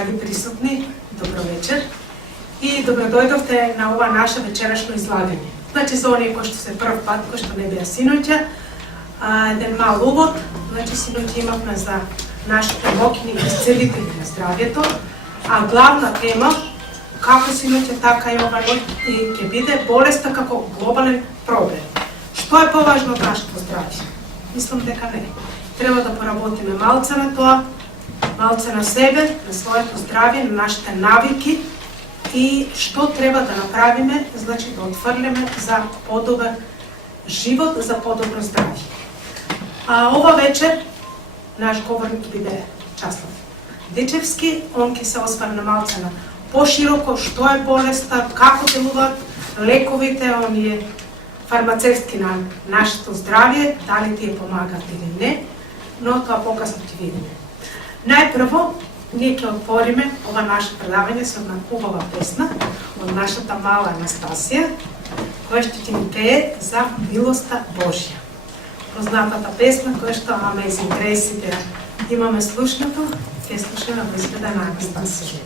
драги присутни, добро вечер и добродојдовте на ова наше вечерашно излагање. Значи, за оние кои што се прв пат, кои што не беа синоќа, еден мал увод. Значи, синоќа имавме за нашите моќни исцелители на здравјето, а главна тема, како синоќа, така и ова ноќ ќе биде болеста како глобален проблем. Што е поважно од нашето здравје? Мислам дека не. Треба да поработиме малце на тоа, малце на себе, на своето здравје, на нашите навики и што треба да направиме, значи да отфрлиме за подобар живот, за подобро здравје. Ова вечер наш говорник биде Часлав Дечевски, он ќе се осврне малце на пошироко што е болеста, како делуваат лековите, оние фармацевтски на нашето здравје, дали тие помагаат или не, но тоа покасно ќе видиме. Најпрво, ние ќе отвориме ова наше предавање со една убава песна од нашата мала Анастасија, која што ќе ни пее за милоста Божја. Познатата песна која што Amazing Grace имаме слушнато, ќе слушаме во изгледа на Анастасија.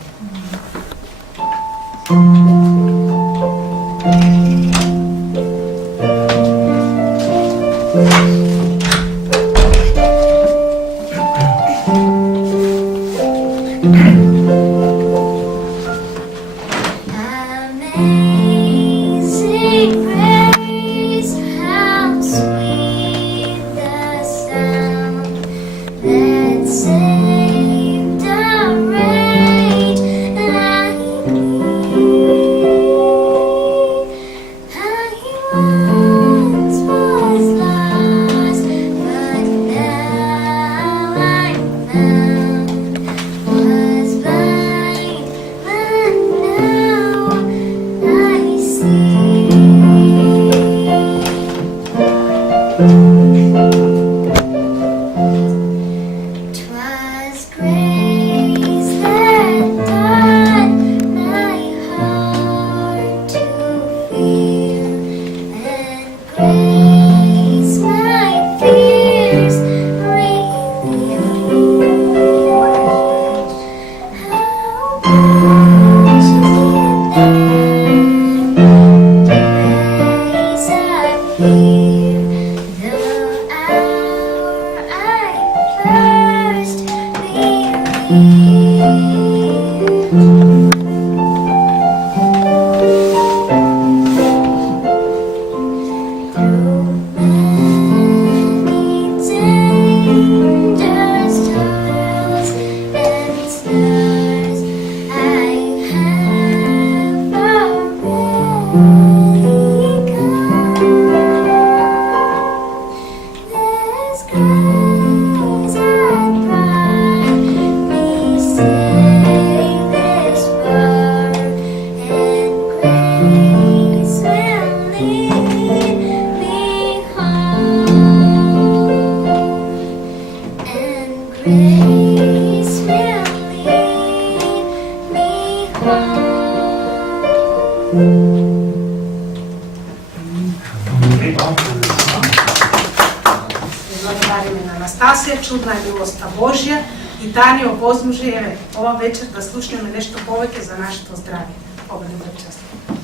Чудна е милоста Божја и да ни овозможи ова вечер да слушнеме нешто повеќе за нашето здравје. Благодарам, Часлав.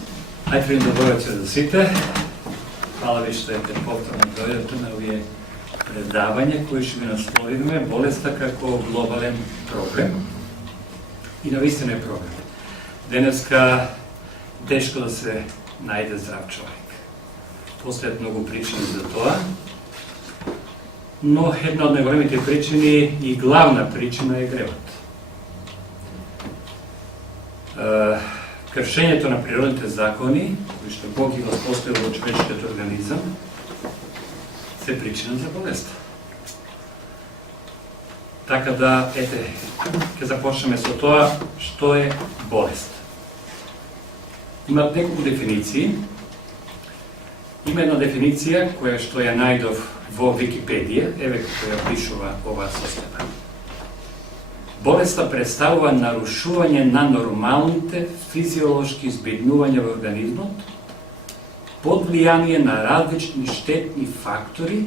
Најпред добро вечер за сите. Фала ви што ете повторно дојдете на овие предавања кои што ги насловивме болеста како глобален проблем. И навистина е проблем. Денеска тешко да се најде здрав човек. Постојат многу причини за тоа. Но една од најголемите причини и главна причина е гревот. Кршењето на природните закони, кои што Бог ги воспоставил во човечкиот организам, се причина за болеста. Така да, ете, ќе започнеме со тоа што е болест. Има неколку дефиниции. Има една дефиниција која што ја најдов во Википедија, еве како ја пишува оваа состојба. Болеста представува нарушување на нормалните физиолошки избегнувања во организмот под влијание на различни штетни фактори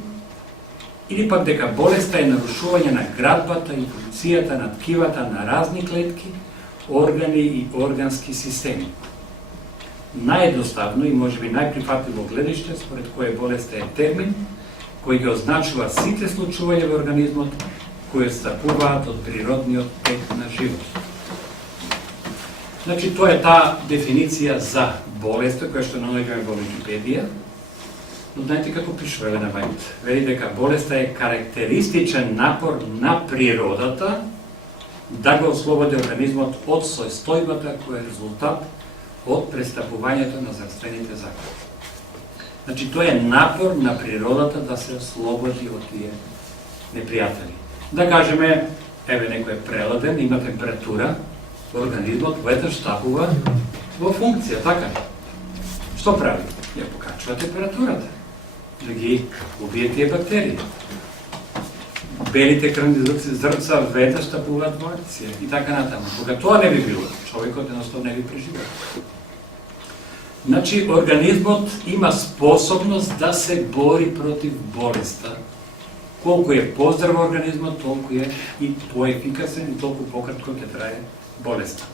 или пак дека болеста е нарушување на градбата и функцијата на ткивата на разни клетки органи и органски системи. Наједноставно и можеби најприфатливо гледиште според кое болеста е термин кој ги означува сите случувања во организмот кои отстапуваат од природниот тек на живот. Значи, тоа е таа дефиниција за болеста која што наоѓаме во Википедија. Но знаете како пишува Елена Вајт? Вели дека болеста е карактеристичен напор на природата да го ослободи организмот од состојбата која е резултат од престапувањето на здравствените закони. Значи, тоа е напор на природата да се ослободи од тие непријатели. Да кажеме, еве некој е преладен, има температура, организмот веднаш стапува во функција, така? Што прави? Ја покачува температурата, да ги убие тие бактерии. Белите крвни зрнца веднаш стапуваат во акција и така натаму. Кога тоа не би било, човекот едноставно не би преживел. Значи, организмот има способност да се бори против болеста. Колку е поздрав организмот, толку е и поефикасен и толку пократко ќе трае болеста.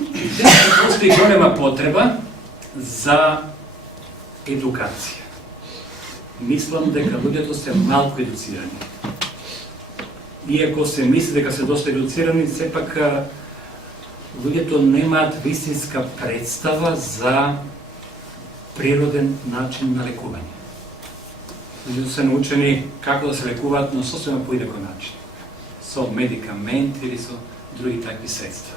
Денес постои голема потреба за едукација. Мислам дека луѓето се малку едуцирани. Иако се мисли дека се доста едуцирани, сепак луѓето немаат вистинска представа за природен начин на лекување. Луѓето се научени како да се лекуваат на сосема поидекон начин. Со медикаменти или со други такви средства.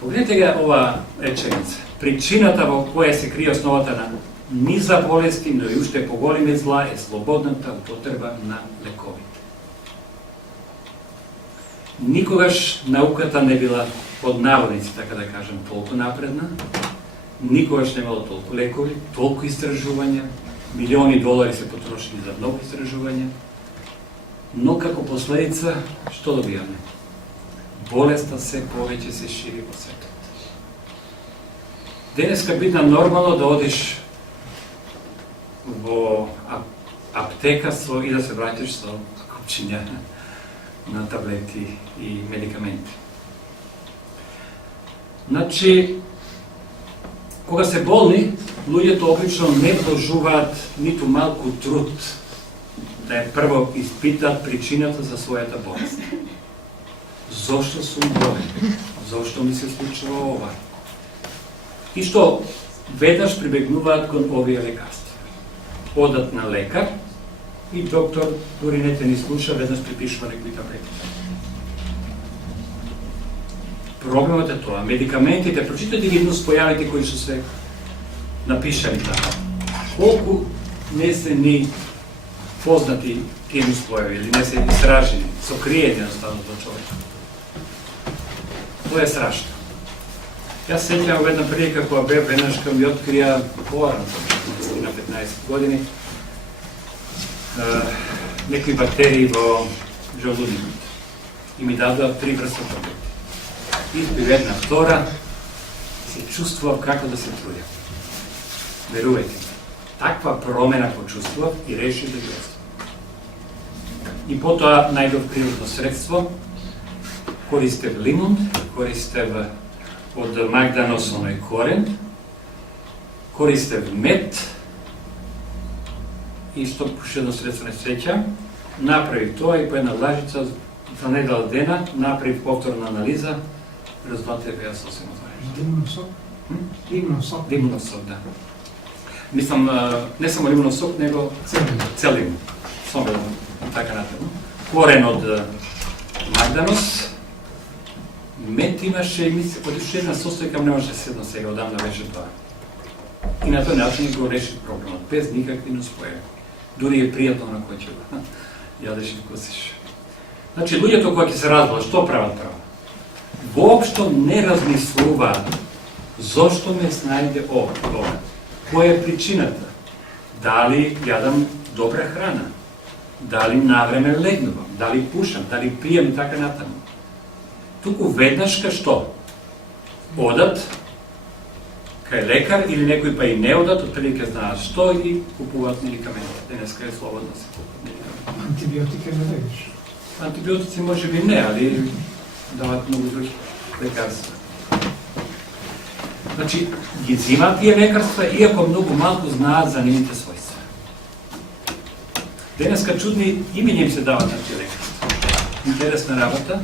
Погледнете ga ова реченица. Причината во која се крие основата на низа болести, но и уште поголеми зла е слободната употреба на лековите. Никогаш науката не била под наводници, така да кажем, толку напредна. Никогаш не имало толку лекови, толку истражувања, милиони долари се потрошени за многу истражувања. Но како последица, што добиваме? Болеста се повеќе се шири во светот. Денеска бидна нормално да одиш во аптека и да се враќаш со купчиња на таблети и медикаменти. Значи, кога се болни, луѓето обично не вложуваат ниту малку труд да ја прво испитаат причината за својата болест. Зошто сум болен? Зошто ми се случува ова? И што веднаш прибегнуваат кон овие лекарства. Одат на лекар и доктор, дури не те ни слуша, веднаш припишува некои таблети. Проблемот е тоа. Медикаментите, прочитате ги нуспојавите кои што се напишани таа. Колку не се ни познати тие нуспојави или не се истражени, сокриени едноставно до човека. Тоа е страшно. Јас сеќавам една прилика која бе веднаш кога ми открија порано, на 15 години, некои бактерии во жолудникот. И ми дадоа 3 врста таблети. Избив една, втора, се чувствував како да се трудам. Верувајте, таква промена почувствував и решив да ги оставам. И потоа најдов природно средство, користев лимун, користев од магданосоној корен, користев мед и што пушено средство не сеќам, направив тоа и по една лажица за недела дена, направив повторна анализа, резултатите беа сосема отворени. Лимунов сок? Лимунов сок? Лимунов сок, да. Мислам, не само лимунов сок, него цел лимун. Сомбел, така натаму. Корен од магданос, мед имаше и мисли, од уште една состојка не може да седно сега, одамна беше тоа. И на тој начин го реши проблемот, без никакви нуспојави. Дури е пријатно на кој ќе го јадеш и вкусиш. Значи, луѓето кои ќе се разболат, што прават право? Воопшто не размислуваат зошто ме снајде ова. Која е причината? Дали јадам добра храна? Дали навреме легнувам? Дали пушам? Дали пијам и така натаму? Туку веднаш ка што? Одат кај лекар или некој па и не одат, отприлike знаат што и купуваат медикаменти. Денеска е слободно да се купуваат медикаменти. Антибиотика не дадеш. Антибиотици може би не, ali дават много други лекарства. Значи, ги взимат тие лекарства, иако многу малку знаат за нивните својства. Денеска чудни имиња им се дават на тие лекарства. Интересна работа,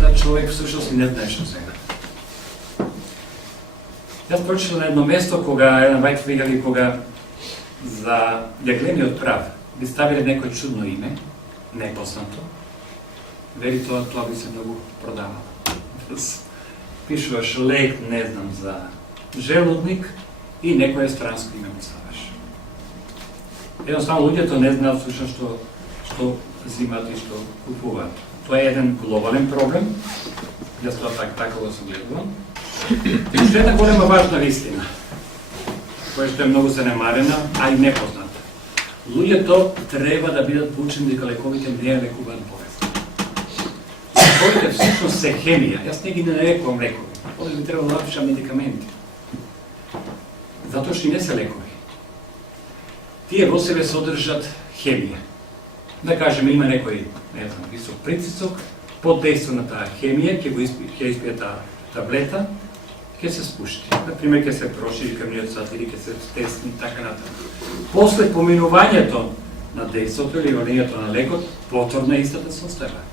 да човек всушност и не знае што сега. Јас прочитал на едно место, кога еден бајт викали, кога за јаглениот прав би ставиле некој чудно име, непознато, вели тоа би се многу продавало. Пишуваш лек, не знам, за желудник и некој странско име му ставаш. Едноставно луѓето не знаат што взимат и што купуваат. Тоа е еден глобален проблем, јас тоа така го согледувам. И уште една голема важна вистина, која што е многу занемарена, а и непозната. Луѓето треба да бидат поучени дека лековите не лекуваат болест. Лековите всушност се хемија. Јас не ги нарекувам лекови. Овде би требало да напишам медикаменти. Затоа што и не се лекови. Тие во себе содржат хемија. Да кажеме, има некој, не знам, висок притисок, под дејство на таа хемија, ќе испие таа таблета, ќе се спушти. Например, ќе се прошири крвниот сад или ќе се стесни, така натаму. После поминувањето на дејството или варењето на лекот, повторно е истата состојба.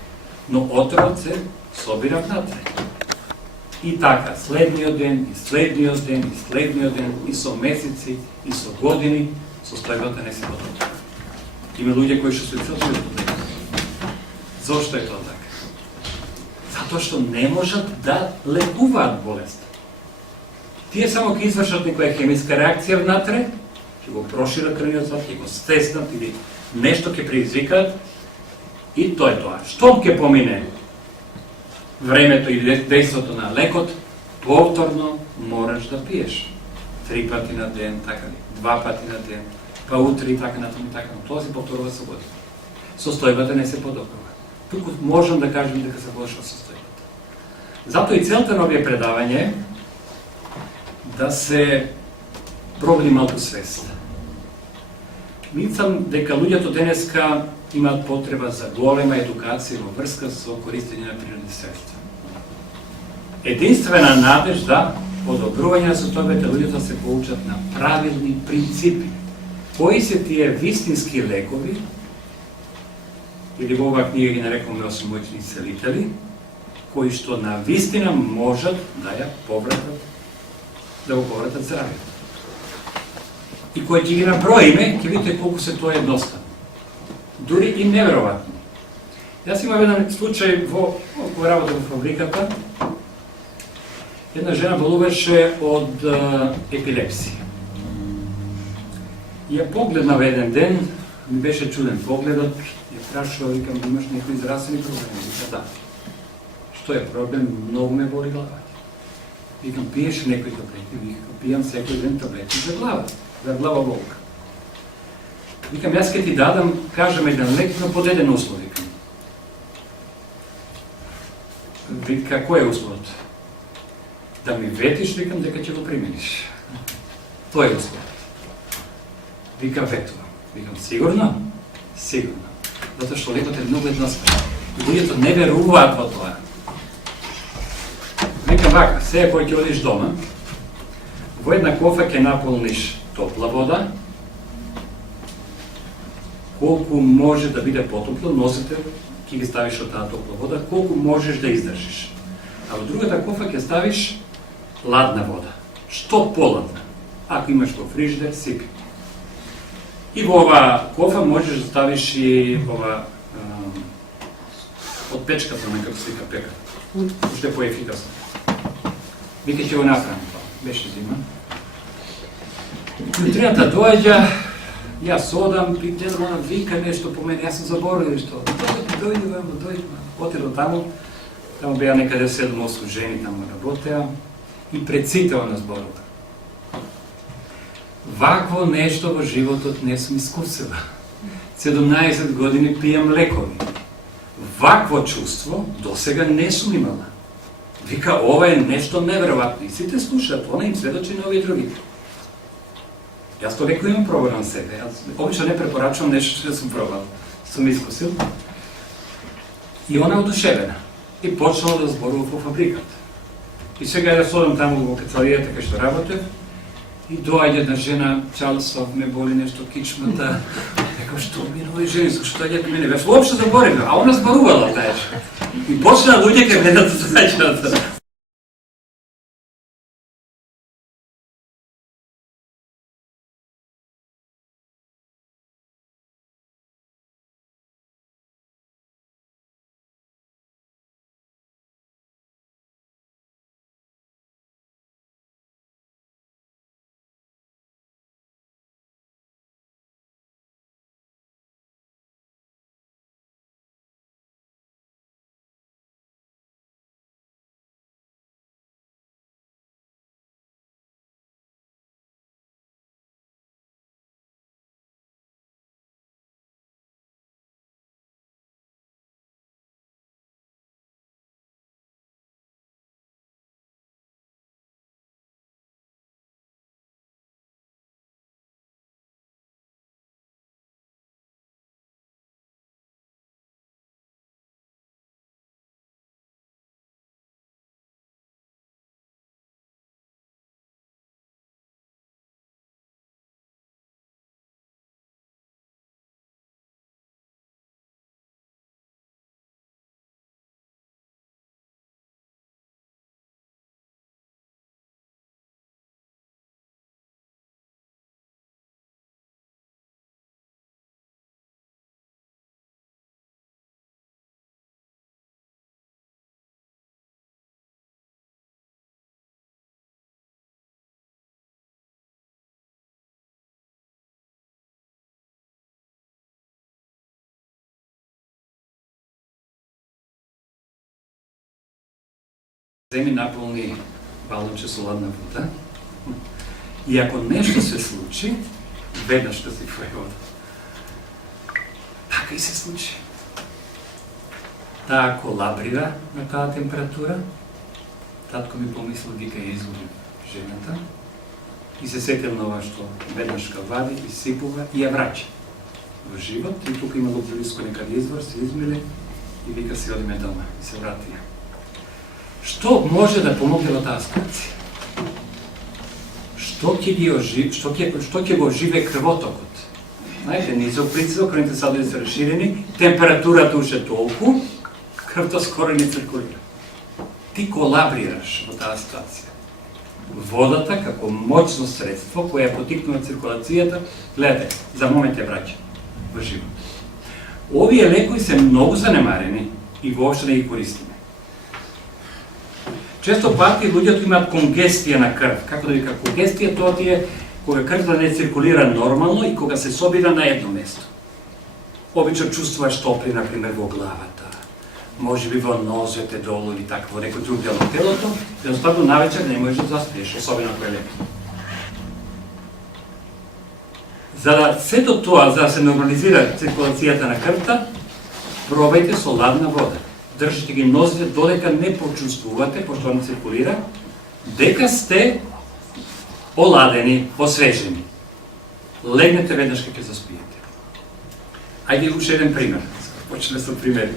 Но отровот се собира внатре. И така, следниот ден, и следниот ден, и следниот ден, и со месеци, и со години, состојбата не се подобрува. Има луѓе кои што се целуват од лекот. Зошто е тоа така? Затоа што не можат да лекуваат болест. Тие само ќе извршат некоја хемиска реакција внатре, ќе го прошират крвниот сад, ќе го стеснат или нешто ќе предизвикаат и тоа е тоа. Штом ќе помине времето и дејството на лекот, повторно мораш да пиеш. 3 пати на ден, така ли, 2 пати на ден, па утре и така натаму, така натаму. Тоа се повторува со година. Состојбата не се подобрува. Туку можам да кажем дека се подобрува состојбата. Затоа и целта на овие предавање е да се пробуди малку свест. Мислам дека луѓето денеска имаат потреба за голема едукација во врска со користење на природни средства. Единствена надежда подобрување на состојбата луѓето се поучат на правилни принципи. Кои се тие вистински лекови, или во оваа книга ги нарекуваме осмојчни целители, кои што на вистина можат да ја повратат, да го повратат здравјето. И кои ќе ги наброиме, ќе видите колку се тоа едноставно. Дури и неверојатно. Јас имам еден случај во работа во фабриката. Една жена болуваше од епилепсија. Ја погледнав еден ден, ми беше чуден погледот, ја прашува, викам, имаш некои здравствени проблеми? Вика, да. Што е проблем? Многу ме боли глава. Викам, пиеш некои таблети? Викам, пијам секој ден таблети за глава, за главоболка. Викам, јас ке ти дадам, кажем еден лек, но под еден услов, викам. Вика, кој е условот? Да ми ветиш, викам, дека ќе го примениш. Тоа е условот. Вика, ветувам. Викам, сигурно? Сигурно. Затоа што лекот е многу едноставен. Луѓето не веруваат во тоа. Викам вака, сега кој ќе одиш дома, во една кофа ќе наполниш топла вода, колку може да биде потопло, носите ќе ги ставиш од таа топла вода, колку можеш да издржиш. А во другата кофа ќе ставиш ладна вода. Што поладна. Ако имаш во фриждер, сипи. И во оваа кофа можеш да ставиш и ова од печката, некако се вика пека. Уште поефикасно. Вика ќе го направам тоа. Беше зима. Утрината доаѓа, јас одам, гледам, она вика нешто по мене, јас сум заборавил што. Дојде, отидов таму, таму беа некаде 7-8 жени, таму работеа и пред сите она зборува. Вакво нешто во животот не сум искусила. 17 години пијам лекови. Вакво чувство досега не сум имала. Вика, ова е нешто неверојатно. И сите слушаат, она им сведочи на овие други. Јас тоа веќе имам пробано на себе. Јас обично не препорачувам нешто што сум пробал. sam iskusil. I ona je oduševena. I počela da zborува po fabrikat. I сега јас одам таму во кацалијата кај што работев и доаѓа една жена, Чалсов, ме боли нешто кичмата. Рекам, што ми на овој жени, зашто доаѓа до мене? Беш воопшто заборавме, а она зборувала тајаш. И почна луѓе кај мене да доаѓаат. Земи наполни балонче со ладна вода и ако нешто се случи, веднаш ќе си поје вода. Така и се случи. Таа колабрира на таа температура, татко ми помислил дека ја изгубив жената и се сетил на ова што веднаш ка вади, изсипува и ја враќа во живот. И тука имало близко некаде извор, се измиле и вика си одиме дома и се вратија. Што може да помогне во таа ситуација? Што ќе го оживе крвотокот? Знаете, низок притисок, крвните садови се расширени, температурата уште толку, крвта скоро не циркулира. Ти колабрираш во таа ситуација. Водата како моćно средство кое потикнува циркулацијата, гледате, за момент ја враќа во живот. Овие лекови се многу занемарени и воопшто не ги користиме. Често пати луѓето имаат конгестија на крв. Како да вика конгестија, тоа ти е кога крвта не циркулира нормално и кога се собира на едно место. Обично чувствуваш топли, например, во главата, можеби во нозете долу или така во некој друг дел на телото, едноставно навечер не можеш да заспиеш, особено ако е летно. За да сето тоа, за да се нормализира циркулацијата на крвта, пробајте со ладна вода. Држите ги нозите додека не почувствувате, пошто не циркулира, дека сте оладени, освежени. Легнете веднаш кога ќе заспиете. Ајде уште еден пример. Почнеме со примери.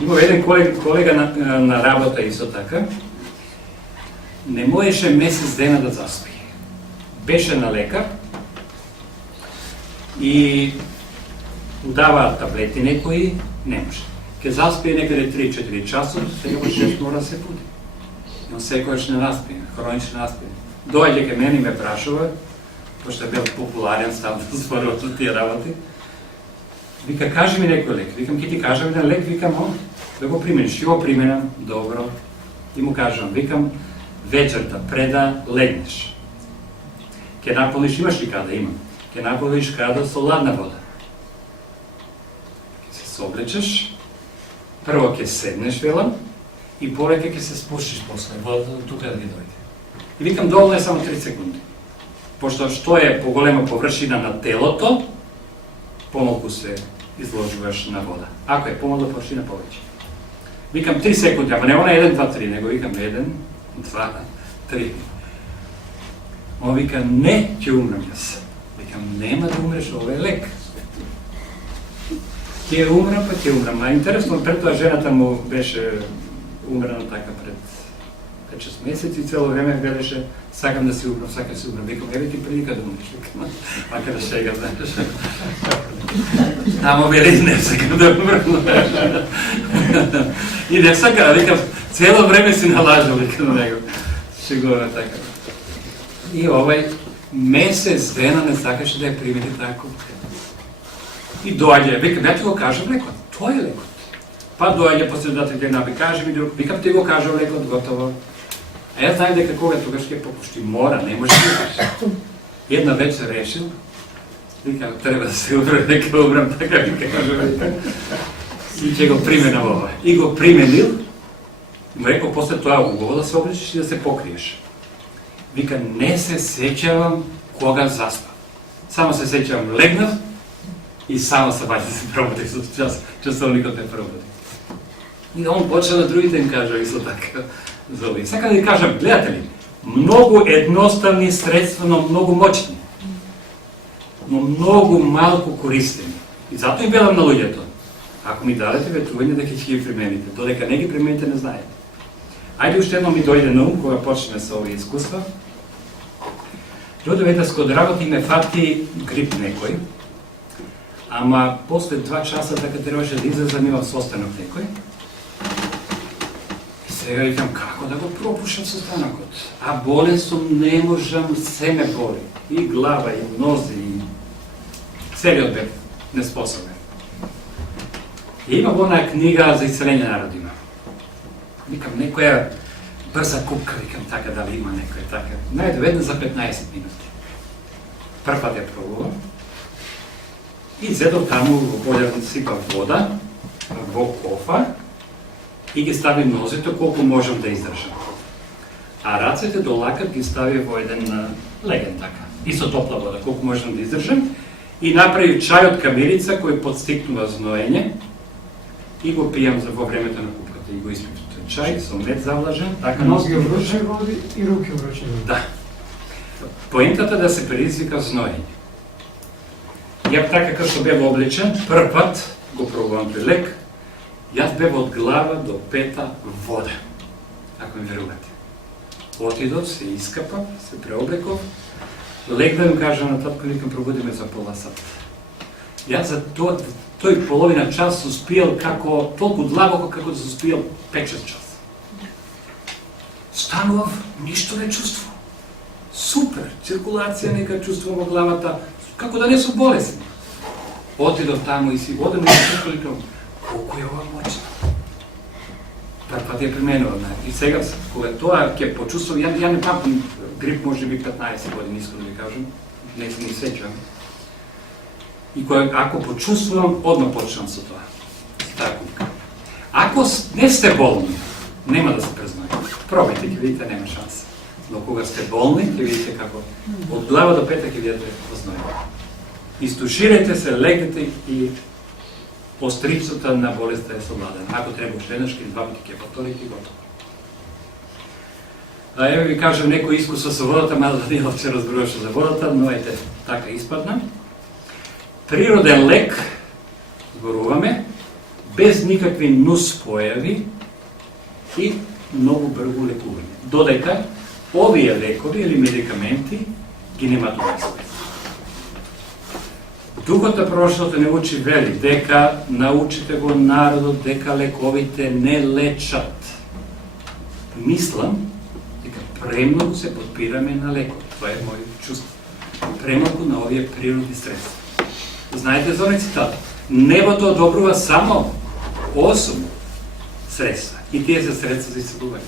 Има еден колега на работа исто така. Не можеше месец дена да заспи. Беше на лекар и удаваат таблети некои, не може. Ке заспие некаде 3-4 часот, сега во 6 мора се буди. И он секојаш не наспие, хронично наспие. Доаѓа ке мене и ме прашува, пошто е бил популарен став да зборува со тие работи. Вика, кажи ми некој лек. Викам, ке ти кажам еден лек, викам, да го примениш. И го применам, добро. И му кажам, викам, вечерта, пред да легнеш. Ке наполниш, имаш ли када? Имам. Ке наполниш када со ладна вода. Ке се соблечеш, прво ќе седнеш, велам, и полека ќе се спушиш после, водата тука да ги дојде. И викам, доволно е само 3 секунди. Пошто што е поголема површина на телото, помалку се изложуваш на вода. Ако е помалка површина, повеќе. Викам 3 секунди, ама не она 1, 2, 3, него викам 1, 2, 3. Он вика, не, ќе умрем јас. Викам, нема да умреш, ова е лек. Ќе умрам, па ќе умрам. А интересно, пред тоа жената му беше умрена така пред 5-6 месеци, цело време велеше сакам да си умрам, сакам да си умрам. Викам, еве ти прилика да умреш. Мака да шега, знаеш. Ама вели, не сакам да умрам. И не сакам, викам, цело време си налажал, викам на него. Шегува така. И месец дена не сакаше да ја примени таа купка. И доаѓа, викам, ја ти го кажам лекот, тоа е лекот. Па доаѓа после 2-3 дена, кажи ми друг, викам, ти го кажам лекот, готово. А ја знаем дека кога тогаш ќе попушти, мора, не може да кажа. Една вечер решил, викам, треба да се умрам, дека умрам, така вика, кажа, и ќе го применам ова. И го применил, му рекол, после тоа убаво да се облечеш и да се покриеш. Вика, не се сеќавам кога заспам. Само се сеќавам, легнав и само се бајте се пробудих со часовникот ме пробуди. И он почна на другите им кажа исто така за овие. Сакам да ви кажам, гледате ли, многу едноставни средства, но многу моćни. Но многу малку користени. И затоа им велам на луѓето. Ако ми дадете ветување дека ќе ги примените, додека не ги примените не знаете. Ајде уште едно ми дојде на ум кога почнеме со овие искуства. Дојде една скодработа и ме фати грип некој. Ама после 2 часа така требаше да излезам, имам состанок некој. И сега викам како да го пропушам состанокот. А болен сум, не можам, се ме боли. И глава, и нози, и целиот бев неспособен. И има она книга за исцеление на родина. Викам, некоја брза купка, викам така, дали има некој така. Најде за 15 минути. Прв пат ја пробувам. И зедов таму во бољарница сипав вода, во кофа и ги ставим нозите колку можам да издржам. А рацете до лакат ги стави во еден леген така. И со топла вода, колку можам да издржам. И направи чај од камилица кој подстикнува зноење и го пијам за во времето на купката. И го испив тој чај со мед завлажен, така Нос ги вруче води и руки вруче води. Да. Поентата да се предизвика зноење. Ја така како што бев облечен, прв пат го пробувам тој лек, јас бев од глава до пета вода, ако ми верувате. Отидов, се искапав, се преоблеков, легнав и кажам на татко, викам, пробудиме за пола сат. Јас за тој половина час успиел како, толку длабоко како да успиел 5-6 час. Станував, ништо не чувствував. Супер, циркулација нека чувствувам во главата, како да не сум болесен. Отидов таму и си одем и се викам, колку е ова моќно. Прв пат ја применувам. И сега, кога тоа ќе почувствувам, ја не памтам грип може би 15 години, искам да ви кажам, не се ни сеќавам. И ако почувствувам, одма почнам со тоа. Таа купка. Ако не сте болни, нема да се презнојате. Пробајте, ќе видите, нема шанса. Но кога сте болни, ќе видите како од глава до пета ќе видите познојате. Истуширајте се, легнете и острицата на болеста е совладена. Ако треба уште еднаш или 2 пати ќе повторите и готово. А еве ви кажам некој искуство со водата, мало да не овче разборуваше за водата, но ете, така испадна. Природен лек, зборуваме, без никакви нус појави и многу брзо лекување. Додека овие лекови или медикаменти ги немаат успех. Духот на пророштвото не учи вели дека научите го народот дека лековите не лечат. Мислам дека премногу се подпираме на лекот. Тоа е мој чувство. Премногу на овие природни средства. Знаете за оној цитат? Небото одобрува само 8 средства. И тие се средства за исцелување.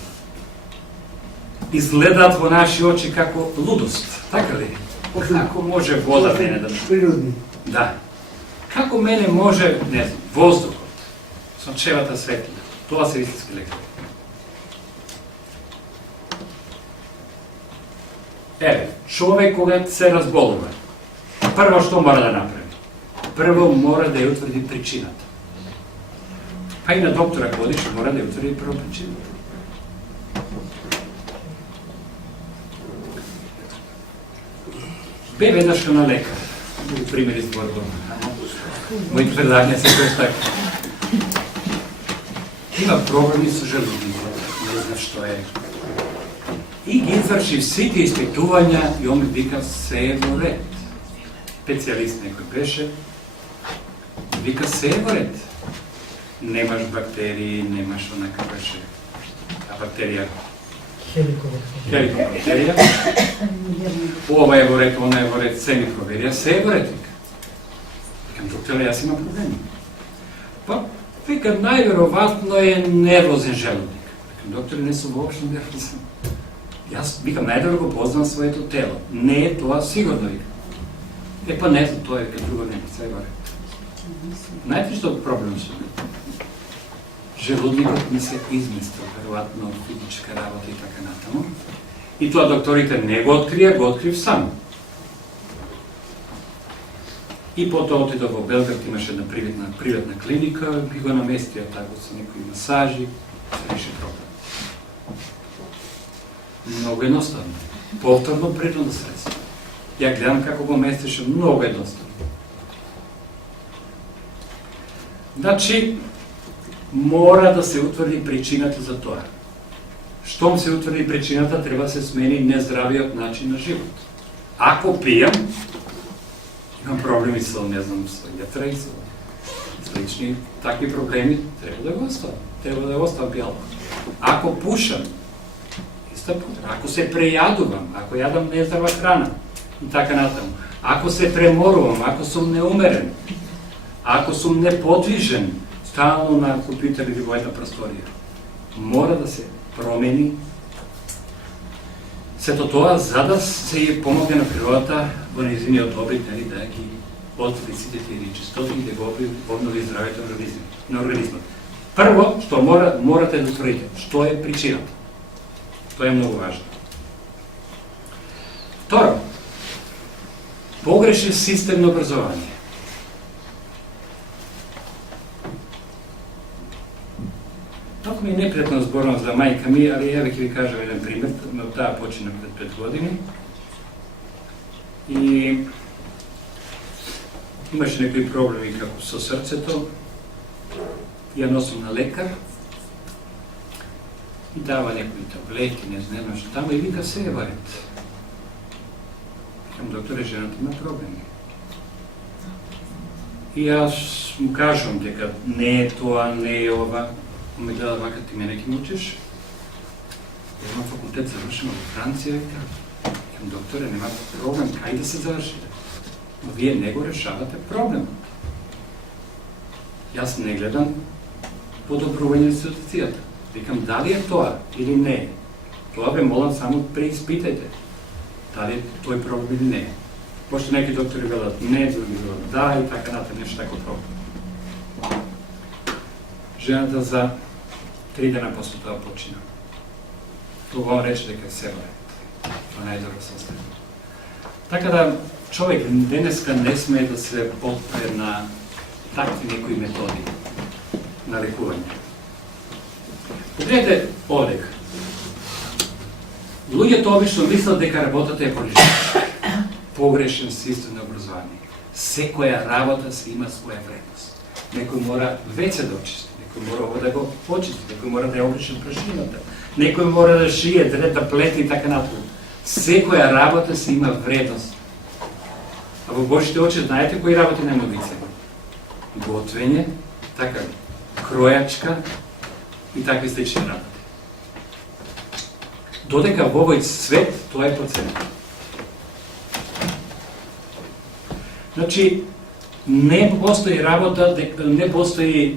Изгледаат во наши очи како лудост. Така ли? Како може вода мене да... Природни. Да. Како мене може, не знам, воздухот, сончевата светлина. Тоа се истински лекари. Еве, човек кога се разболува, прво што мора да направи? Прво мора да ја утврди причината. Па и на доктора годиш мора да ја утврди прво причината. Бе веднаш на лекар, пример изборувам. Моите предавanja се тој така. Има проблеми со желудникот, не знам што е. И ги изврши сите испитувања и он ми вика се е во ред. Специјалист некој беше, вика се е во ред. Немаш бактерии, немаш онака беше бактерија. Хеликобактерија. Ова е во ред, она е во ред, се ми проверија, се е во ред, вика. Викам, докторе, јас имам проблеми. Па, вика, најверојатно е нервозен желудник. Викам, докторе, не сум воопшто нервозен. Јас, викам, најдобро го познам своето тело. Не е тоа сигурно, вика. Па не знам, тоа е вика, друго не, се е во ред. Знаете што проблем сум? Желудникот ми се изместил, веројатно физичка работа и така натаму. И тоа докторите не го открија, го открив сам. И потоа отидов во Белград, имаше една приватна клиника, би го наместија тако со некои масажи, се реши проблем. Многу едноставно. Повторно природно средство. Ја гледам како го местеше, многу едноставно. Значи, мора да се утврди причината за тоа. Штом се утврди причината, треба да се смени нездравиот начин на живот. Ако пијам, имам проблеми со, не знам, со јатра и со слични такви проблеми, треба да го оставам. Треба да го оставам алкохол. Ако пушам, иста пut. Ако се прејадувам, ако јадам нездрава храна и така натаму. Ако се преморувам, ако сум неумерен, ако сум неподвижен, стално на компјутер или во една просторија, мора да се промени сето тоа, за да се ја помогне на природата во нејзиниот обид, да ги отвори сите тие чистоти и да го обнови здравието на организмот. Прво, што морате да утврдите, што е причината. Тоа е многу важно. Второ, погрешен систем на образование. Толку ми е непријатно зборам за мајка ми, али ја ќе ви кажам еден пример, но таа почина пред 5 години. И имаше некои проблеми како со срцето. Ја носам на лекар и дава некои таблети, не знам што тамо, и вика се е во ред. Викам, докторе, жената има проблеми. И јас му кажам дека не е тоа, не е ова. Ме гледа вака, ти мене ќе учиш? Ја имам факултет завршен во Франција, викам, докторе, нема проблем, кај да се заврши? Но вие не го решавате проблемот. Јас не гледам подобрување на ситуацијата. Викам, дали е тоа или не е? Тоа ве молам само преиспитајте. Дали е тој проблем или не е? Пошто неки доктори велат не, други велат да и така натаму, нешто тако проблем. Жената за 3 дена после тоа почина. Тоа рече дека се во ред. Тоа најдобро се остави. Така да, човек денеска не смее да се подпре на такви некои методи на лекување. Погледнете овде. Луѓето обично мислат дека работата е погрешна. Погрешен систем на образование. Секоја работа си има своја вредност. Некој мора веќе да очисти, некој мора ова да го почисти, некој мора да ја обриши прашината, некој мора да шие, да плете и така натаму. Секоја работа си има вредност. А во Божите очи знаете кои работи најмногу ценни? Готвење, така, кројачка и такви слични работи. Додека во овој свет тоа е поценено. Значи, не постои работа,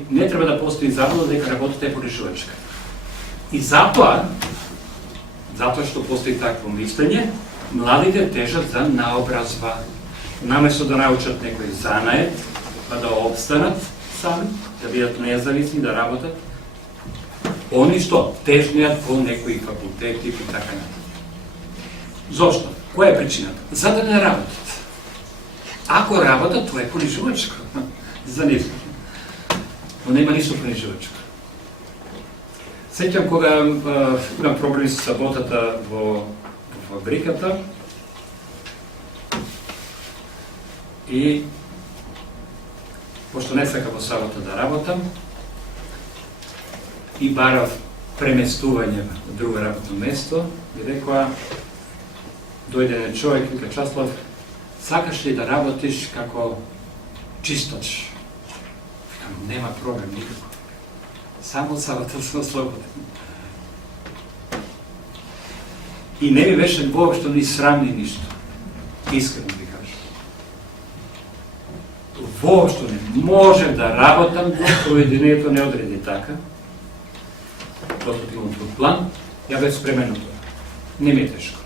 не треба да постои заблуда дека работата е погрешувачка. И затоа што постои такво мислење, младите тежат за наобразба. Наместо да научат некој занает, па да обстанат сами, да бидат независни, да работат, они што тежнеат во некои факултети и така натаму. Зошто? Која е причината? За да не работат. Ако работат, тоа е понижувачко. За нешто. Но нема ништо понижувачко. Сеќам кога имам проблеми со саботата во фабриката и пошто не сака во сабота да работам, и барав преместување во друго работно место, и рекоа, дојде не човек, вика Часлав, сакаш ли да работиш како чисточ? Викам, нема проблем никако. Само сабота сум слободен. И не ми беше воопшто ни срам ни ништо. Искрено ви кажам. Воопшто не можем да работам докато уединението не одреди така. Докато имам друг план, ја бев спремен на тоа. Не ми е тешко.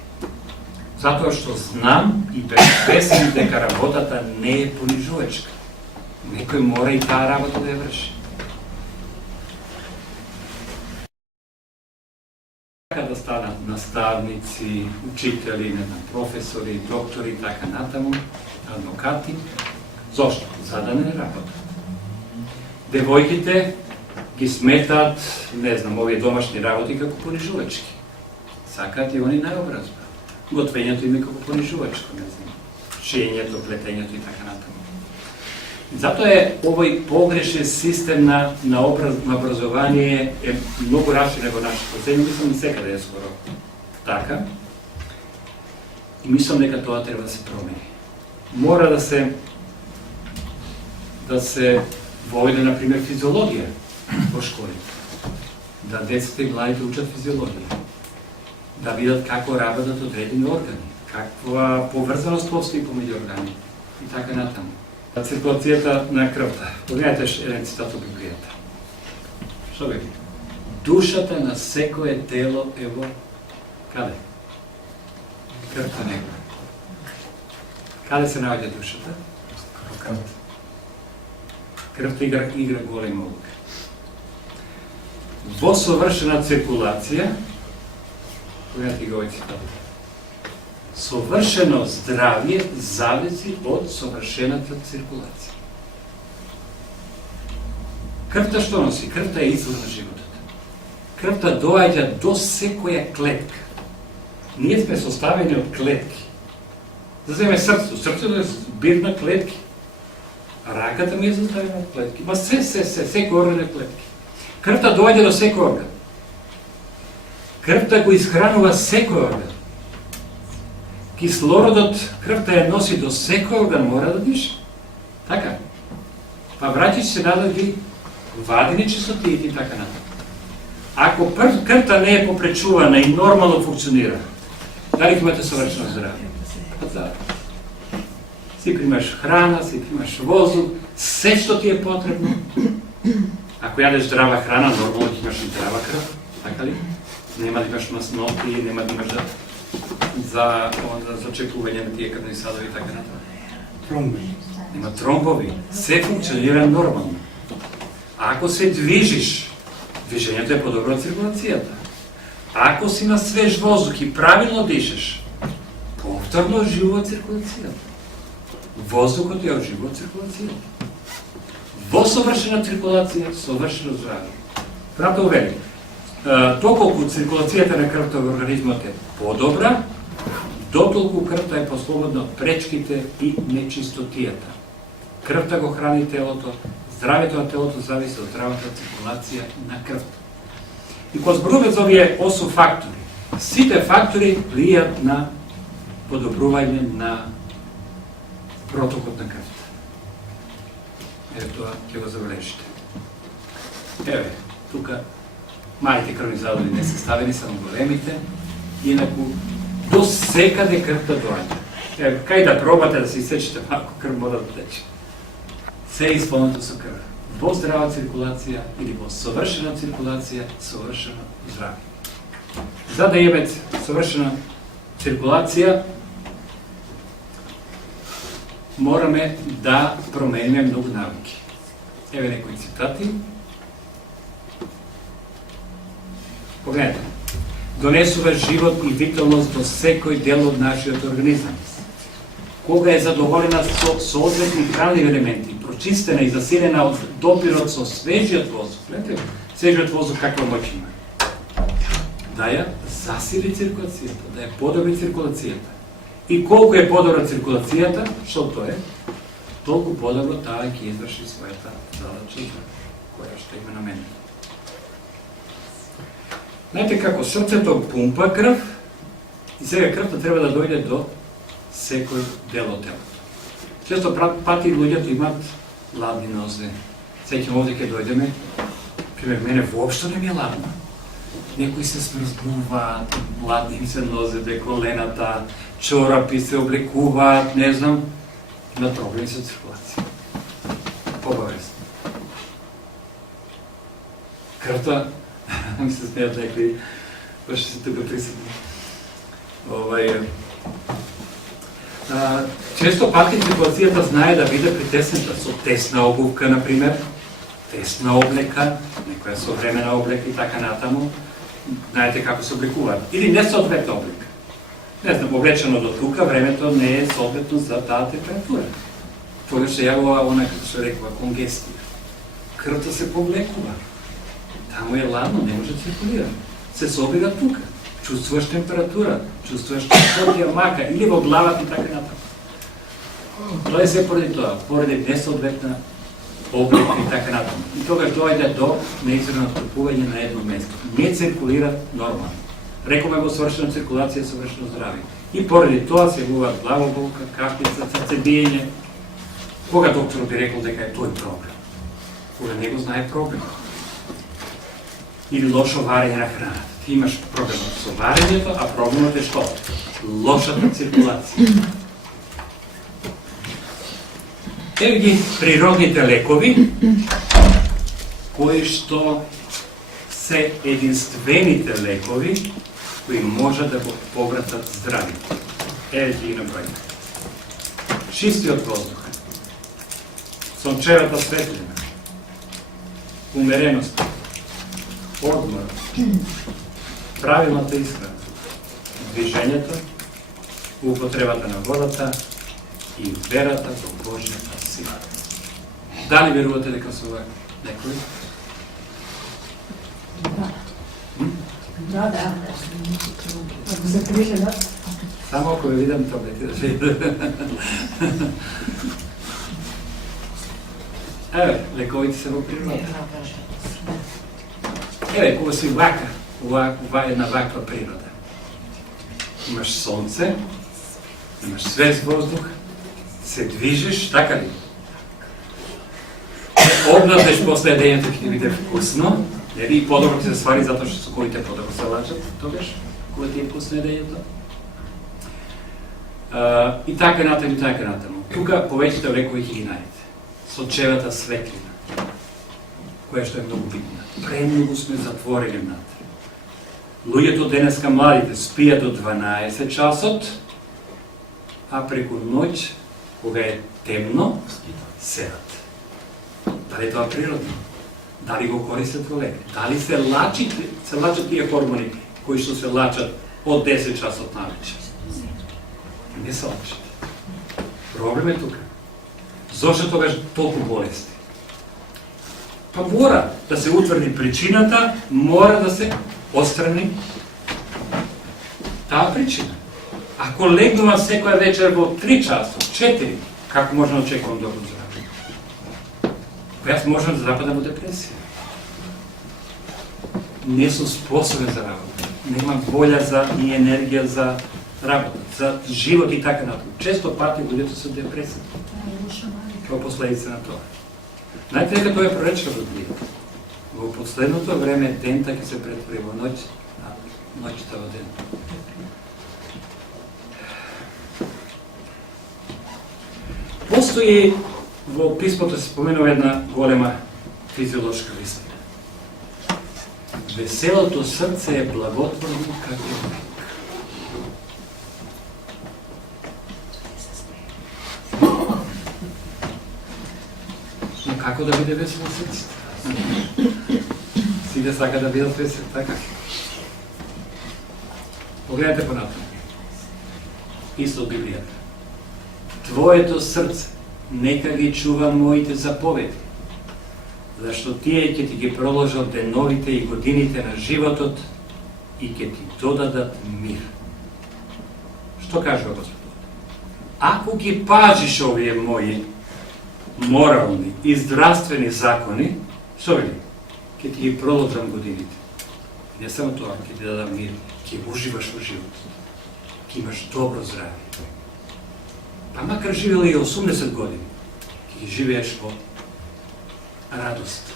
Затоа што знам и безбесен дека работата не е понижувачка. Некој мора и таа работа да ја врши. Да станат наставници, учители, не знам, професори, доктори, така натаму, адвокати. Зошто? За да не работат. Девојките ги сметаат, не знам, овие домашни работи како понижувачки. Сакаат и они наобразба. Готвењето им е како понижувачко, не знам, шиењето, плетењето и така натаму. Затоа е овој погрешен систем на образование е многу раширен во нашето земје, мислам и секаде е скоро така. И мислам дека тоа треба да се промени. Мора да се воведе, например, физиологија во школите. Да децата и младите учат физиологија. Да видат како работат одредени органи, каква поврзаност постои помеѓу органи и така натаму. Циркулацијата на крвта. Погледнете еден цитат од Библијата. Што вели? Душата на секое тело е во каде? Крвта негова. Каде се наоѓа душата? Крвта. Крвта игра голема улога. Во совршена циркулација, погледнете го овој цитат. Совршено здравје зависи од совршената циркулација. Крвта што носи? Крвта е извор на животот. Крвта доаѓа до секоја клетка. Ние сме составени од клетки. Да земе срцето. Срцето е збир на клетки. Раката ми е составена од клетки. Ма секој орган е клетки. Крвта доаѓа до секој орган. Крвта го изхранува секој орган. Кислородот крвта ја носи до секој орган, мора да диша. Така. Па враќаш се надојди вадени чистотиите и така натаму. Ако крвта не е попречувана и нормално функционира, дали имате совршено здравје? Па да. Си примаш храна, си примаш воздух, се што ти е потребно. Ако јадеш здрава храна, нормално ти имаш и здрава крв, така ли? Нема да имаш масноти, нема да имаш за зачекување на тие крвни садови и така натаму. Тромбови. Нема тромбови. Се функционира нормално. Ако се движиш, движењето е подобро од циркулацијата. Ако си на свеж воздух и правилно дишеш, повторно оживува циркулацијата. Воздухот е оживува циркулацијата. Во совршена циркулација, совршено здравје. Правото вели, доколку циркулацијата на крвта во организмот е подобра, дотолку крвта е послободна од пречките и нечистотијата. Крвта го храни телото, здравјето на телото зависи од здравата циркулација на крвта. И кога зборуваме за овие 8 фактори, сите фактори влијаат на подобрување на протокот на крвта. Еве тоа ќе го забележите. Еве, тука малите крвни задови не се ставени, само големите, инаку до секаде крвта доаѓа. Еве, кај да пробате да се исечете малку крв, мора да тече. Се е исполнето со крв. Во здрава циркулација или во совршена циркулација, совршено здравје. За да имаме совршена циркулација, мораме да промениме многу навики. Еве некои цитати. Погледнете. Донесува живот и виталност до секој дел од нашиот организам. Кога е задоволена со соодветни хранливи елементи, прочистена и засилена од допирот со свежиот воздух, гледате, свежиот воздух каква моќ има. Да ја засили циркулацијата, да ја подобри циркулацијата. И колку е подобра циркулацијата, што тоа е? толку подобро таа ќе изврши својата задача која што има на мене. Знаете како срцето пумпа крв и сега крвта треба да дојде до секој дел од телото. Често пати луѓето имат ладни нозе. Сеќам овде ќе дојдеме, пример, мене воопшто не ми е ладно. Некои се смрзнуваат, ладни им се нозете, колената, чорапи се облекуваат, не знам, имат проблеми со циркулација. Обавесно. Крвта, ми се смејат некои, баш се тука присутни. Често пати циркулацијата знае да биде притесната со тесна обувка, например, тесна облека, некоја современа облека и така натаму. Знаете како се облекуваат. Или несоодветна облека. Не знам, облечено до тука, времето не е соодветно за таа температура. Тогаш се јавува она, како се рекува, конгестија. Крвта се повлекува. Таму е ладно, не може да циркулира. Се собира тука. Чувствуваш температура, чувствуваш топотија мака или во главата и така натаму. Тоа е се поради тоа, поради несоодветна облека и така натаму. И тогаш доаѓа до неизмерно трпување на едно место. Не циркулира нормално. Рекоме во совршена циркулација, совршено здравје. И поради тоа се јавуваат главоболка, кашлица, срцебиење. Кога докторот би рекол дека е тој проблем? Кога не го знае проблем. Или лошо варење на храната. Ти имаш проблем со варењето, а проблемот е што? Лошата циркулација. Еве ги природните лекови, кои што се единствените лекови кои можат да го повратат здравјето. Еве ги на број. Чистиот воздух, сончевата светлина, умереност, одмор, правилната исхрана, движењето, употребата на водата и верата во Божјата сила. Дали верувате дека се ова некои? Да. Ако се приженат. Само ако видам таблети да се Еве, лековите се во природата. Еве, кога си вака, една ваква природа. Имаш сонце, имаш свеж воздух, се движиш, така ли? Обнадеш после едењето ќе биде вкусно, и подобро ќе се свари затоа што соколите подобро се лачат, тогаш, кога ти е вкусно едењето. И така натаму. Тука повеќето лекови ќе ги најдете. Сончевата светлина, која што е многу битна. Премногу сме затворени внатре. Луѓето денеска младите спијат до 12 часот, а преку ноќ, кога е темно, седат. Дали тоа природно? Дали го користат во лек? Дали се лачат тие хормони кои што се лачат од 10 часот навечер? Не се лачат. Проблем е тука. Зошто тогаш толку болести? Па мора да се утврди причината, мора да се отстрани таа причина. Ако легнувам секоја вечер во 3 часот, 4, како можам да очекувам добро здравје? Јас можам да западам во депресија. Не сум способен за работа. Немам волја и енергија за работа, за живот и така натаму. Често пати луѓето се депресија. Како последица на тоа. Знаете дека тоа е проречка во Библијата. Во последното време дента ќе се претвори во ноќ, а ноќта во ден. Постои во писмото се споменува една голема физиолошка вистина. Веселото срце е благотворно како мек. Но како да биде весело срцето? Сите сака да бидат весели, така? Погледнете понатаму. Исто од Библијата. Твоето срце нека ги чува моите заповеди, зашто тие ќе ти ги проложат деновите и годините на животот и ќе ти додадат мир. Што кажува Господ? Ако ги пазиш овие мои морални и здравствени закони, совели, ќе ти ги продолжам годините. Не само тоа, ќе ти дадам мир, ќе уживаш во живот, ќе имаш добро здравје. Па макар живела и 80 години, ќе живееш во радост.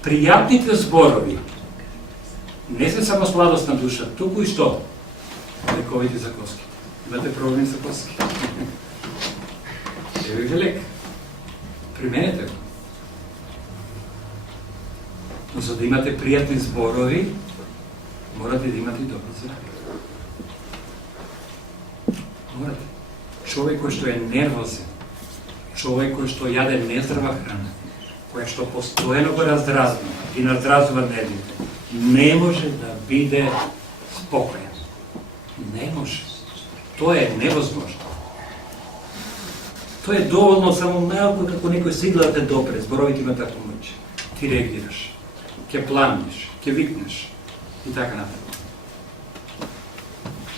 Пријатните зборови не се само сладост на душа, туку и што? Лековите за коски. Имате проблеми за коски? Еве ви лек. Применете го. Но за да имате пријатни зборови, морате да имате и добро здравје. Морате. Човек кој што е нервозен, човек кој што јаде нездрава храна, кој што постојано го раздразнува и раздразнува нервите, не може да биде спокоен. Не може. Тоа е невозможно. Тоа е доволно само малку како некој се изгледате добре, зборовите има такво моќ. Ти реагираш, ќе пламнеш, ќе викнеш и така натаму.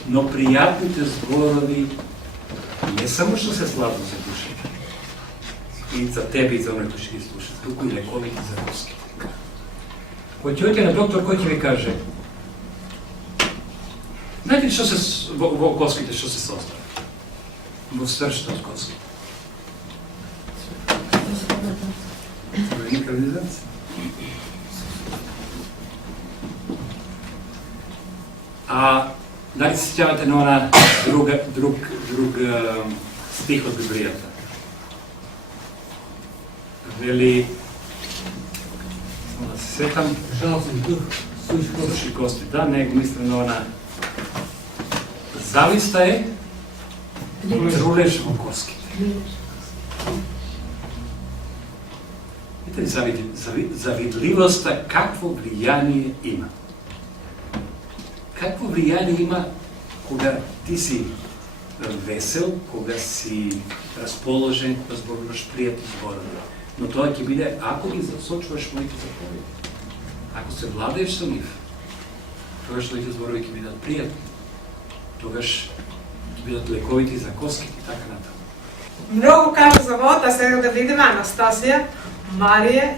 Но пријатните зборови не само што се сладко за душите, и за тебе и за оној кој ќе ги слуша, туку и лековите за коските. Кој ќе оде на доктор, кој ќе ви каже? Знаете ли што се во коските што се состои? Во срцето од коските. Дали се сеќавате на она друг стих од Библијата? Вели, само да се сетам, Жалостен дух, слуши кости, да, не го мислам на она. Зависта е трулеш во коските. Видите ли, завидливоста какво влијание има? Какво влијание има кога ти си весел, кога си расположен, кога зборуваш пријатни зборови. Но тоа ќе биде ако ги засочуваш моите заповеди. Ако се владееш со нив, тогаш твоите зборови ќе бидат пријатни. Тогаш ќе бидат лековити за коските и така натаму. Многу кажа за вода, сега да видиме Анастасија, Марија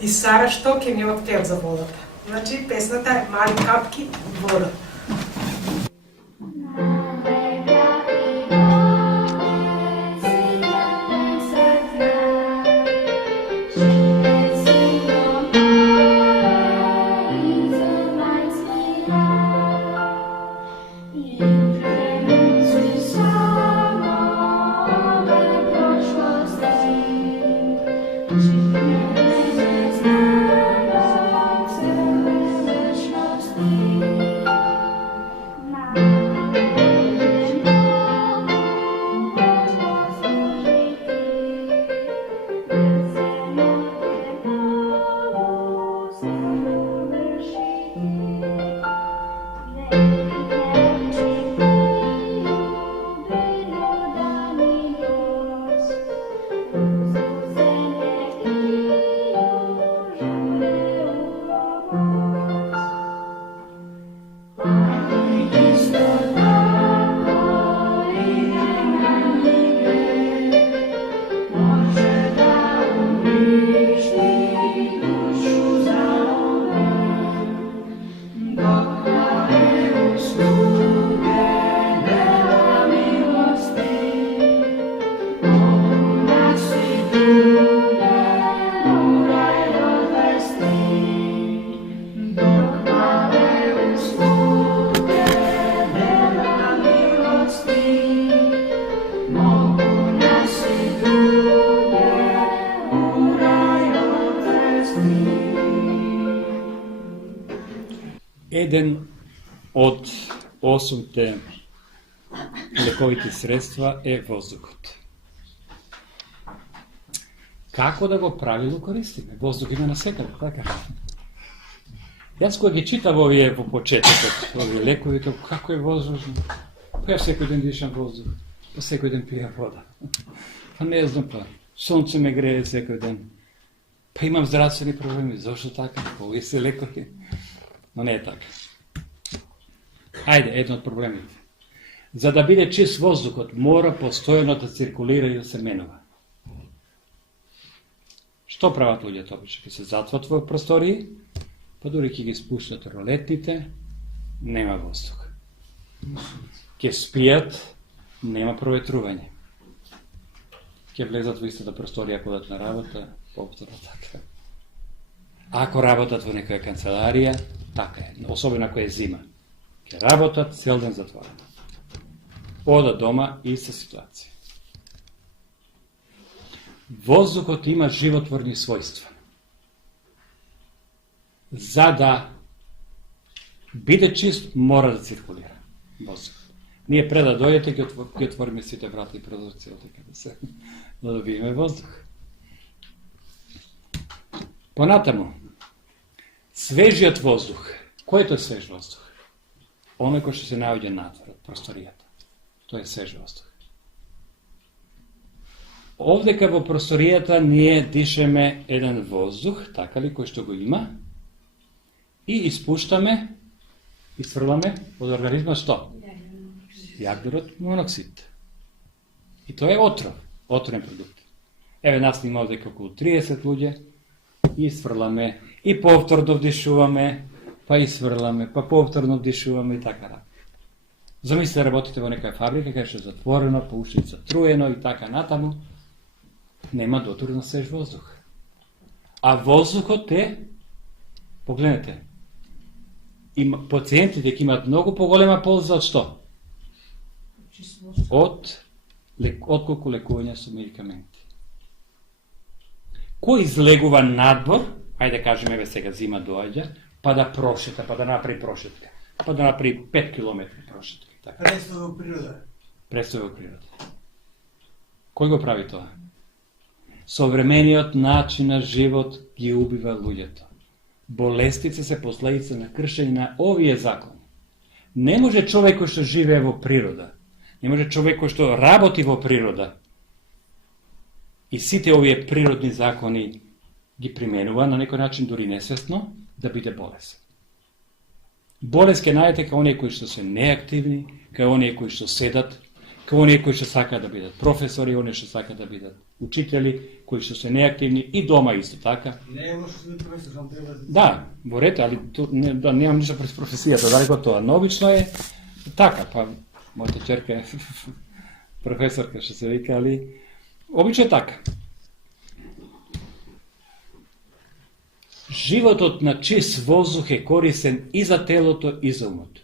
и Сара што ќе ни откријат за водата. Значи, песната е Мали капки вода. Еден од 8 лековити средства е воздухот. Како да го правилно користиме? Воздух има насекаде, така? Јас кога ги читав овие во почетокот, овие лековите, како е воздушно? Па ја секој ден дишам воздух, па секој ден пијам вода. Па не знам, па сонце ме грее секој ден. Па имам здравствени проблеми, зашто така? Овие се лекови. Но не е така. Ајде, едно од проблемите. За да биде чист воздухот, мора постојано да циркулира и да се менува. Што прават луѓето обично? Ке се затват во простории, па дури ќе ги спуштат ролетите, нема воздух. Ке спијат, нема проветрување. Ке влезат во истата просторија, ако одат на работа, повторно така. Ако работат во некоја канцеларија, така е, особено ако е зима. Ке работат цел ден затворено. Ода дома, иста ситуација. Воздухот има животворни својства. За да биде чист, мора да циркулира воздухот. Ние пред да дојдете, ќе отвориме сите врати и прозорци, така да добиеме воздух. Понатаму, свежиот воздух. Кој е свеж воздух? Оној кој што се наоѓа надвор од просторијата. Тоа е свеж воздух. Овдека во просторијата ние дишеме еден воздух, така ли, кој што го има, и испуштаме, исфрламе од организма што? Јагнерот моноксид. И тоа е отровен продукт. Еве нас има овдека околу 30 луѓе, и исфрламе, и повторно вдишуваме, па исфрламе, па повторно вдишуваме и така да. Замислите да работите во некоја фабрика, кај што е затворено, па уште затруено и така натаму, нема дотур на свеж воздух. А воздухот е, погледнете, пациентите ќе имаат многу поголема полза од што? Отколку лекување со медикаменти. Кој излегува надвор, ајде кажеме, еве сега зима доаѓа, па да прошета, па да направи прошетка, па да направи 5 километри прошетка. Престој во природа. Престој во природа. Кој го прави тоа? Современиот начин на живот ги убива луѓето. Болестите се последица на кршење на овие закони. Не може човек кој што живее во природа, не може човек кој што работи во природа и сите овие природни закони ги применува на некој начин, дури несвесно, да биде болесен. Болест ке најдете кај оние кои што се неактивни, кај оние кои што седат, кај оние кои што сакаат да бидат професори, оние што сакаат да бидат учители, кои што се неактивни и дома исто така. Не е лошо да биде професор, само треба да... Да, во ред, али немам ништо пред професијата, далеко тоа. Но обично е така, па мојата ќерка е професорка, што се вика, али обично е така. Животот на чист воздух е корисен и за телото и за умот.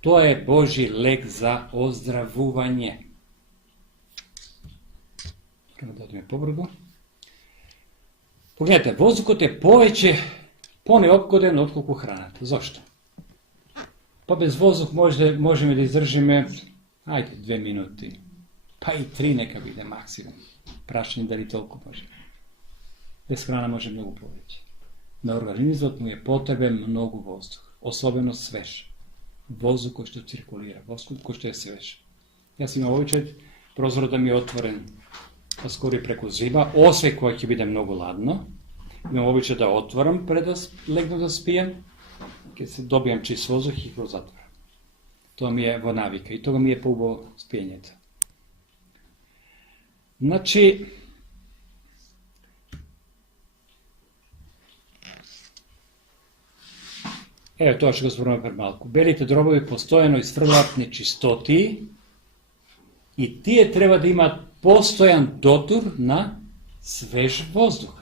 Тоа е Божи лек за оздравување. Треба да одиме побрзо. Погледнете, воздухот е повеќе понеопходен отколку храната. Зошто? Па без воздух можеме да издржиме, ајде, 2 минути, па и 3 нека биде максимум. Прашање дали толку може. Без храна може многу повеќе. На организмот му е потребен многу воздух, особено свеж. Воздух кој што циркулира, воздух кој што е свеж. Јас имам обичај прозорот да ми е отворен скоро преку зима, освен кога ќе биде многу ладно. Имам обичај да отворам пред да легнам да спијам, ќе се добијам чист воздух и го затворам. Тоа ми е во навика и тога ми е поубаво спиењето. Значи, еве тоа што го зборуваме пред малку. Белите дробови постојано исфрлаат нечистоти и тие треба да имаат постојан дотур на свеж воздух.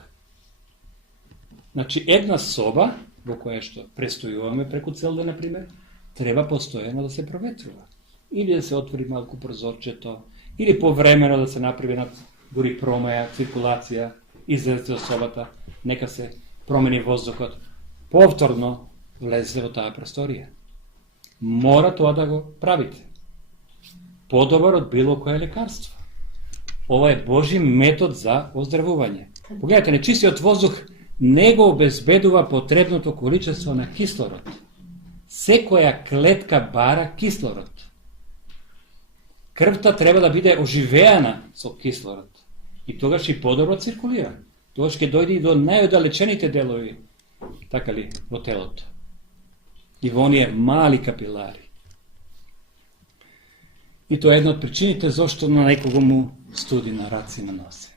Значи, една соба, во која што престојуваме преку цел ден, например, треба постојано да се проветрува. Или да се отвори малку прозорчето, или повремено да се направи една дури промаја, циркулација, излезете од собата, нека се промени воздухот. Повторно влезете во таа просторија. Мора тоа да го правите. Подобар од било кое лекарство. Ова е Божи метод за оздравување. Погледате, нечистиот воздух не го обезбедува потребното количество на кислород. Секоја клетка бара кислород. Крвта треба да биде оживеана со кислород. И тогаш и подобро циркулира. Тогаш ќе дојде и до најоддалечените делови, така ли, во телото. И во оние мали капилари. И тоа е една од причините зашто на некого му студи на раци и на нозе.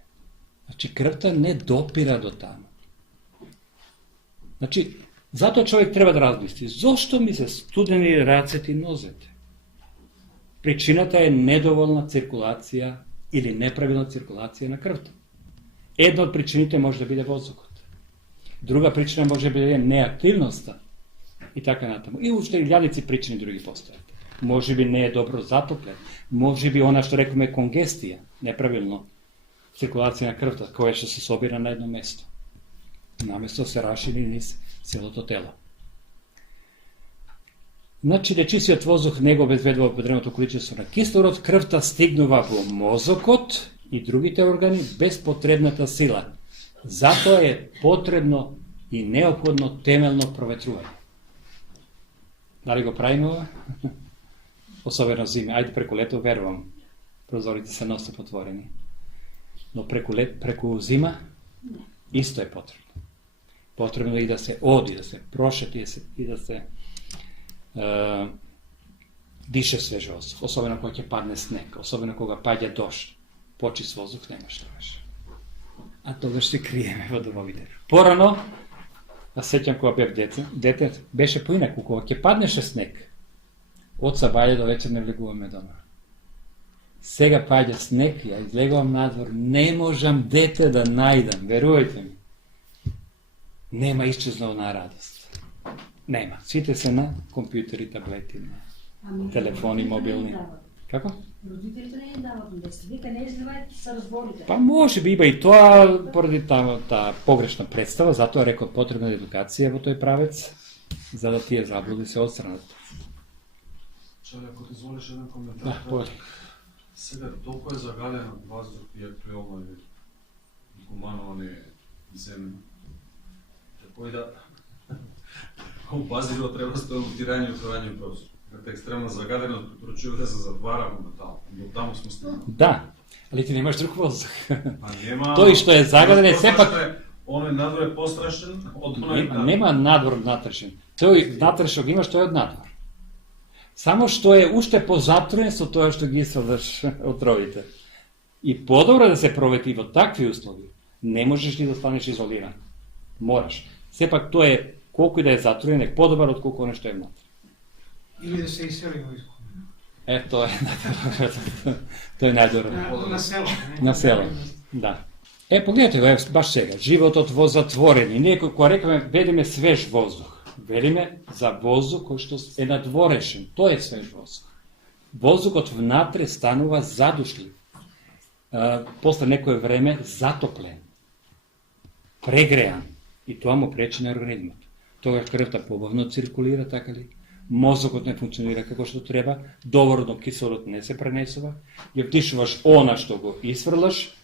Значи, крвта не допира до таму. Значи, затоа човек треба да размисли, зошто ми се студени рацете и нозете? Причината е недоволна циркулација или неправилна циркулација на крвта. Една од причините може да биде воздухот. Друга причина може да биде неактивноста и така натаму. И уште илјадици причини други постојат. Може би не е добро затоплен, може би она што рекоме конгестија, неправилно циркулација на крвта, која што се собира на едно место. Наместо се рашири низ целото тело. Значи, речисиот воздух не го обезбедува потребното количество на кислород, крвта стигнува во мозокот и другите органи без потребната сила. Затоа е потребно и неопходно темелно проветрување. Дали го правиме ова? Особено зиме. Ајде преку лето, верувам, прозорите се носат отворени. Но преку зима исто е потребно. Потребно и да се оди, да се прошети и да се дише свеж воздух. Особено кога ќе падне снег, особено кога паѓа дожд. Почист воздух нема што беше. А тогаш се криеме во домовите. Порано, а сеќам кога бев дете, беше поинаку, кога ќе паднеше снег, од сабаје до вечер не влегуваме дома. Сега паѓа снег, ја излегувам надвор, не можам дете да најдам, верувајте ми. Нема исчезнала радост. Нема. Сите се на компјутери, таблети, на телефони, мобилни. Како? Родителите не дават детство. Вика не изливајте се разборите. Па може би има и тоа поради таа погрешна представа, затоа рекол потребна едукација во тој правец, за да тие заблуди се отстранат. Чај, ако дозволиш еден коментар. Да, повеќе. Сега толку е загаден воздух и актуелно и гумановане земно. Како и да базиво треба стои лутирање и отворање прозор. Като екстремно загадено, прочува да се затвара моментално. До таму сме стигнали. Да, али ти немаш друг воздух. А нема... Тој што е загаден е сепак... Оној надвор е пострашен од оној... Нема надвор натрешен. Тој натрешен го имаш, тој од надвор. Само што е уште позатворен со тоа што ги исфрлаш отровите. И подобро да се провети во такви услови. Не можеш ли да станеш изолиран. Мораш. Сепак тоа е, колку и да е затворен, е подобар од колку оно што е внатре. Или да се изсели во иску. Тоа е најдобро. Тоа е најдобро. На село. На село, да. Погледнете го, баш сега, животот во затворени. Ние кога рекаме, ведеме свеж воздух. Велиме за воздух кој што е надворешен. Тоа е свеж воздух. Воздухот внатре станува задушлив. После некое време затоплен. Прегреан. И тоа му пречи на организмот. Тогаш крвта побавно циркулира, така ли? Мозокот не функционира како што треба, доволно кислород не се пренесува, ја вдишуваш она што го исфрлаш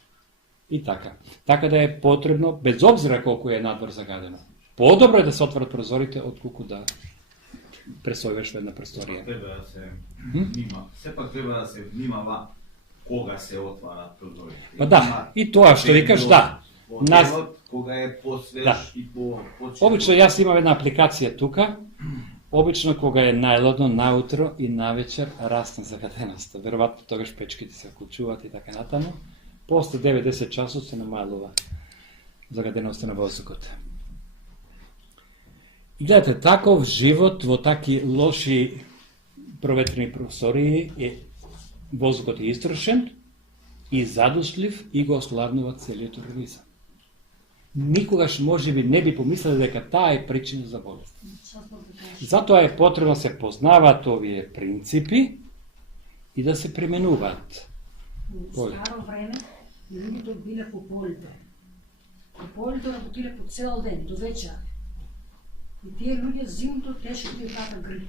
и така. Така да е потребно, без обзира колку е надвор загадено. Подобро е да се отворат прозорите отколку да пресојуваш во една просторија. Треба да се внимава. Сепак треба да се внимава кога се отварат прозорите. Па да, и тоа што викаш, да. Нас кога е посвеж да. И по Обично јас имам една апликација тука. Обично кога е најлодно наутро и навечер расне загаденоста. Веројатно тогаш печките се вклучуваат и така натаму. После 90 часот се намалува загаденоста на воздухот. И гледате, таков живот во таки лоши проветрени простории е воздухот е истрошен и задушлив и го осладнува целиот организам. Никогаш можеби не би помислили дека таа е причина за болест. Затоа е потребно се познаваат овие принципи и да се применуваат. Во старо време луѓето биле по полите. По полите работиле по цел ден, до вечер. И тие луѓе зимното тешко тие така гри.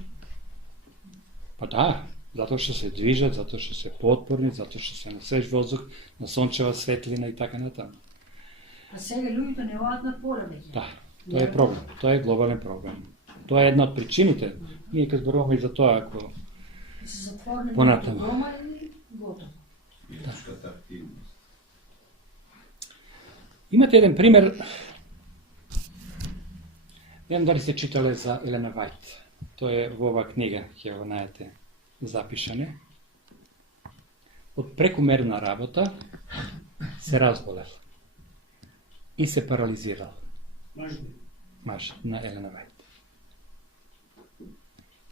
Па да, затоа што се движат, затоа што се поотпорни, затоа што се на свеж воздух, на сончева светлина и така натаму. А сега луѓето не одат на поле веќе. Да, тоа е проблем, тоа е глобален проблем. Тоа е една од причините. Ние ќе зборуваме и за тоа ако се затворени понатаму. дома и готово. физичката активност. Имате еден пример. Не знам дали сте читале за Елена Вајт. Тоа е во оваа книга, ќе го најдете запишане. од прекумерна работа се разболел и се парализирал. Маж на Елена Вајт.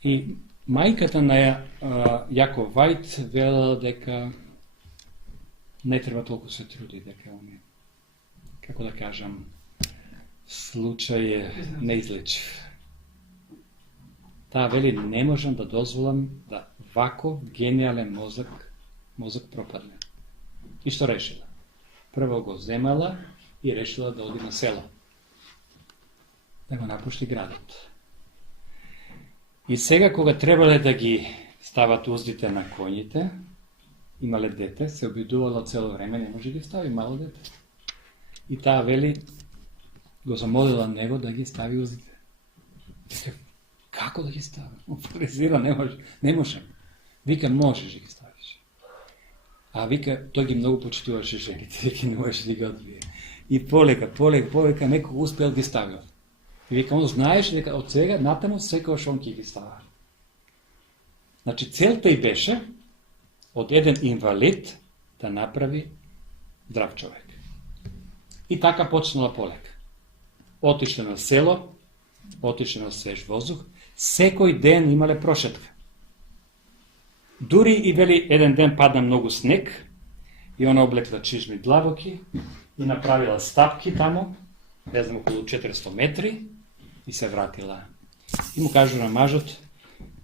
И мајката на Јаков Вајт велела дека не треба толку се труди, дека он е, како да кажам, случај е неизлечив. Таа вели, не можам да дозволам да вако гениален мозок пропадне. И што решила? Прво го земала и решила да оди на село. Да го напушти градот. И сега, кога требале да ги стават уздите на коњите, имале дете, се обидувала цело време, не може да ги стави мало дете. И таа вели, го замолила него да ги стави уздите. Како да ги стави? Он парализира, не може. Вика, можеш да ги ставиш. А вика, тој ги многу почитуваше жените, веќе не можеше да ги одвие. И полека, некој успел ги ставил. И вика, он знаеш дека од сега натаму секојаш он ќе ги става. Значи, целта и беше од еден инвалид да направи здрав човек. И така почнала полека. Отишле на село, отишле на свеж воздух, секој ден имале прошетка. Дури и вели еден ден падна многу снег и она облекла чижми длабоки и направила стапки таму, не знам, околу 400 метри и се вратила. И му кажу на мажот,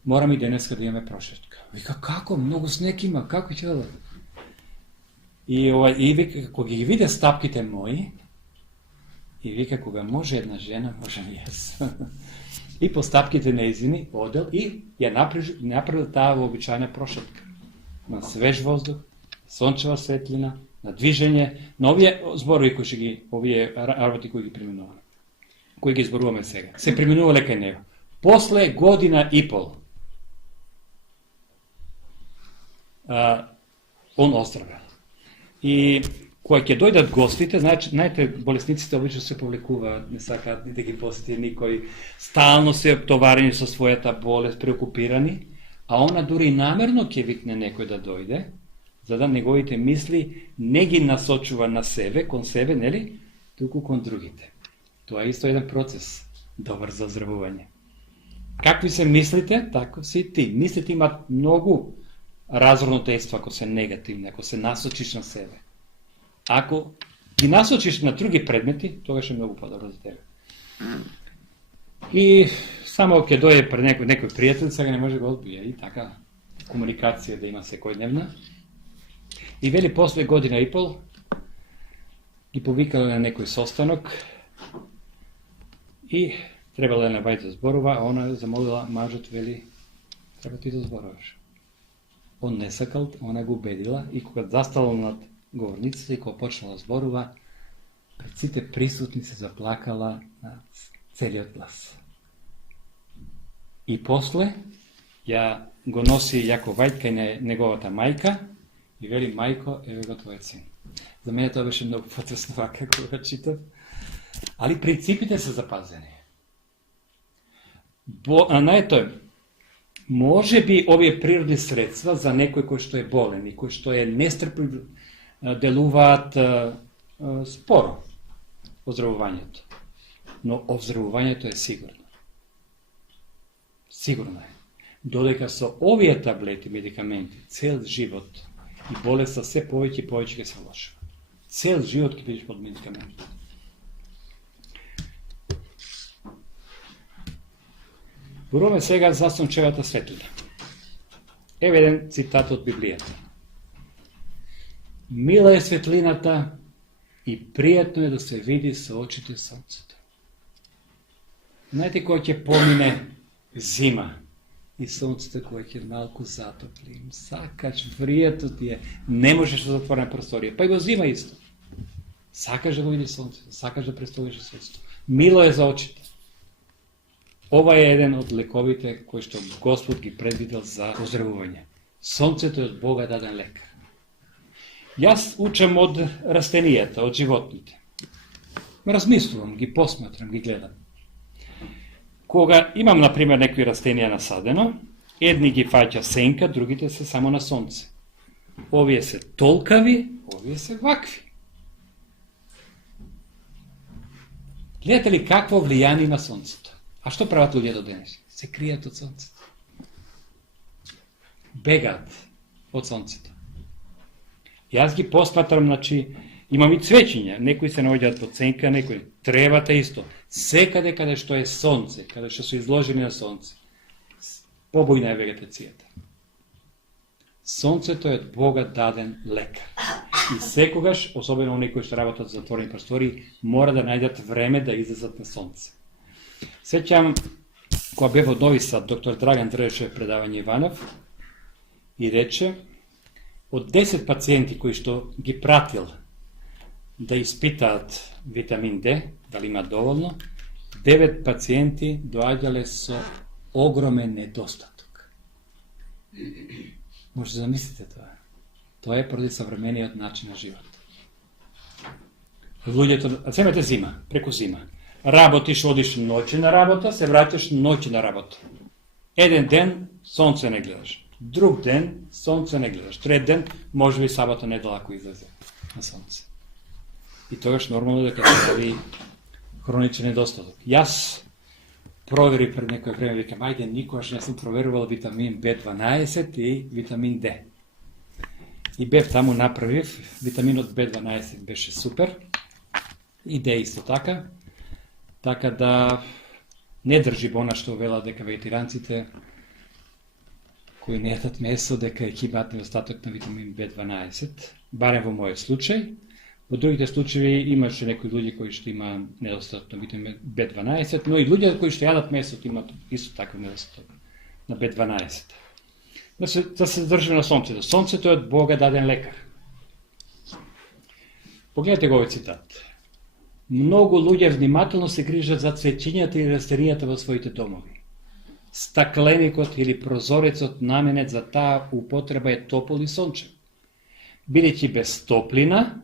морам и денеска да имаме прошетка. Вика, како? Многу снег има, како ќе да? И вика, кога ги виде стапките мои, и вика, кога може една жена, може и јас. И по стапките неизини одел и ја направил таа вообичајна прошетка. На свеж воздух, сончева светлина, на движење, на овие зборови кои ги, овие работи кои ги применуваме. Кои ги зборуваме сега. Се применувале кај него. После година и пол, он оздравел. И кога ќе дојдат гостите, знаете, болесниците обично се повлекуваат, не сакаат ни да ги посети никој, стално се товарени со својата болест, преокупирани, а она дури намерно ќе викне некој да дојде, за да неговите мисли не ги насочува на себе, кон себе, нели, туку кон другите. Тоа е исто еден процес, добар за оздравување. Какви се мислите, тако си ти. Мислите имаат многу разорно дејство ако се негативни, ако се насочиш на себе. Ако ги насочиш на други предмети, тогаш е многу подобро за тебе. И само ќе дојде пред некој пријател, сега не може да го одбие. И така, комуникација да има секојдневна. И вели после година и пол, ги повикале на некој состанок и требало да Вајт да зборува, а она замолила мажот, вели, треба ти да зборуваш. Он не сакал, она го убедила и кога застала над говорницата и кога почнала да зборува, пред сите присутни се заплакала на целиот глас. И после ја го носи Јаков Вајт кај неговата мајка и вели, мајко, еве го твојот син. За мене тоа беше многу потресно вака кога го читав. Али принципите се запазени. Наето, може би овие природни средства за некој кој што е болен и кој што е нестрплив делуваат споро оздравувањето. Но оздравувањето е сигурно. Сигурно е. Додека со овие таблети, медикаменти, цел живот и болеста се повеќе и повеќе ќе се влошува. Цел живот ќе бидеш под медикаменти. Зборуваме сега за сончевата светлина. Еве еден цитат од Библијата. Мила е светлината и пријатно е да се види со очите сонцето. Знаете, кој ќе помине зима и сонцето кој ќе малку затопли, сакаш, пријатно ти е, не можеш да затворена просторија, па и во зима исто. Сакаш да го видиш сонцето, сакаш да представиш светлината. Мило е за очите. Ова е еден од лековите кои што Господ ги предвидел за оздравување. Сонцето е од Бога даден лек. Јас учам од растенијата, од животните. Размислувам, ги посматрам, ги гледам. Кога имам, например, некои растенија насадено, едни ги фаќа сенка, другите се само на сонце. Овие се толкави, овие се вакви. Гледате ли какво влияние има Сонцето? А што прават луѓето денес? Се кријат од Сонцето. Бегаат од Сонцето. Јас ги посматрам, значи, имам и цвеќиња, некои се наоѓаат под сенка, некои требата исто. Секаде каде што е сонце, каде што се изложени на сонце, побојна е вегетацијата. Сонцето е од Бога даден лекар. И секогаш, особено некои што работат за затворени простори, мора да најдат време да излезат на сонце. Сеќам, кога бев од Нови Сад, доктор Драган држеше предавање Иванов и рече, од 10 пациенти кои што ги пратил да испитаат витамин Д, дали имаат доволно, 9 пациенти доаѓале со огромен недостаток. Може да замислите тоа. Тоа е поради современиот начин на живот. Луѓето, земете зима, преку зима. Работиш, одиш ноќе на работа, се враќаш ноќе на работа. Еден ден сонце не гледаш. Друг ден сонце не гледаш. Трет ден, може би сабота недела ако излезе на сонце. И тогаш нормално дека се прави хроничен недостаток. Јас проверив пред некој време, викам, ајде, никогаш не сум проверувал витамин B12 и витамин D. И бев таму направив, витаминот B12 беше супер, и D исто така, така да не држи она што велат дека вегетаријанците кои не јадат месо, дека ќе имаат недостаток на витамин B12, барем во мојот случај. Во другите случаи имаше некои луѓе кои што има недостаток на витамин B12, но и луѓе кои што јадат месо имаат исто таков недостаток на B12. Да се држиме на сонцето. Сонцето е од Бога даден лекар. Погледнете го овој цитат. Многу луѓе внимателно се грижат за цвеќињата и растенијата во своите домови. Стакленикот или прозорецот наменет за таа употреба е топол и сончев. Бидејќи без топлина,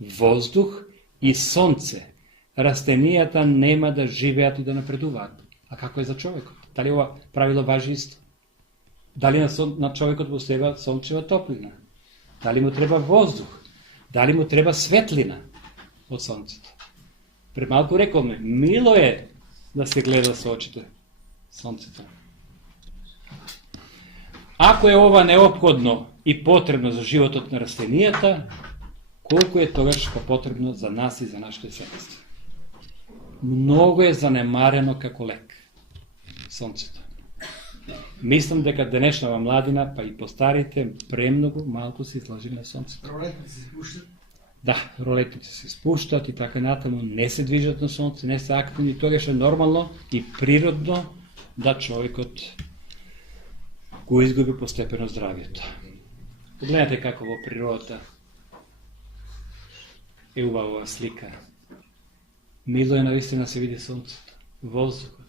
воздух и сонце, растенијата нема да живеат и да напредуваат. А како е за човекот? Дали ова правило важи исто? Дали на човекот му треба сончева топлина? Дали му треба воздух? Дали му треба светлина од сонцето? Премалку рековме, мило е да се гледа со очите сонцето. Ако е ова неопходно и потребно за животот на растенијата, колку е тогаш потребно за нас и за нашите семејства? Многу е занемарено како лек сонцето. Мислам дека денешнава младина, па и постарите, премногу малку се изложени на сонцето. Ролетници се спуштат? Да, ролетници се спуштат и така натаму, не се движат на сонце, не се активни, тогаш е нормално и природно да човекот го изгуби постепено здравието. Погледнете како во природата е убава слика. Мило е навистина се види сонцето, воздухот.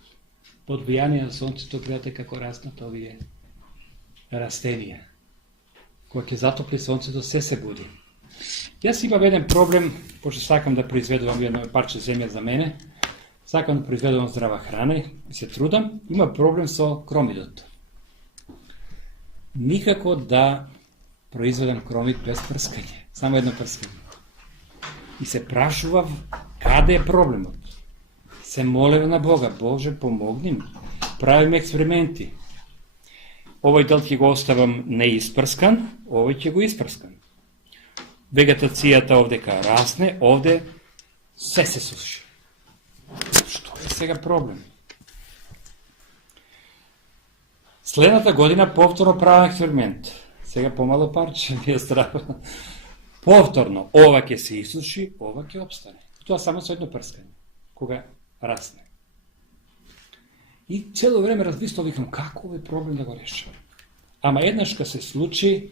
Под влијание на сонцето гледате како растат овие растенија. Кога ќе затопли сонцето, се буди. Јас имам еден проблем, пошто сакам да произведувам едно парче земја за мене, сакам да произведувам здрава храна и се трудам, има проблем со кромидот. Никако да произведам кромид без прскање, само едно прскање. И се прашував каде е проблемот. Се молев на Бога, Боже, помогни ми. Правим експерименти. Овој дел ќе го оставам неиспрскан, овој ќе го испрскан. Вегетацијата овдека расне, овде се суши. Што е сега проблем? Следната година повторно правам експеримент. Сега помало парче ми е здраво. Повторно, ова ќе се исуши, ова ќе обстане. Тоа само со едно прскање, кога расне. И цело време размислувам, викам, како овој проблем да го решам. Ама еднаш кога се случи,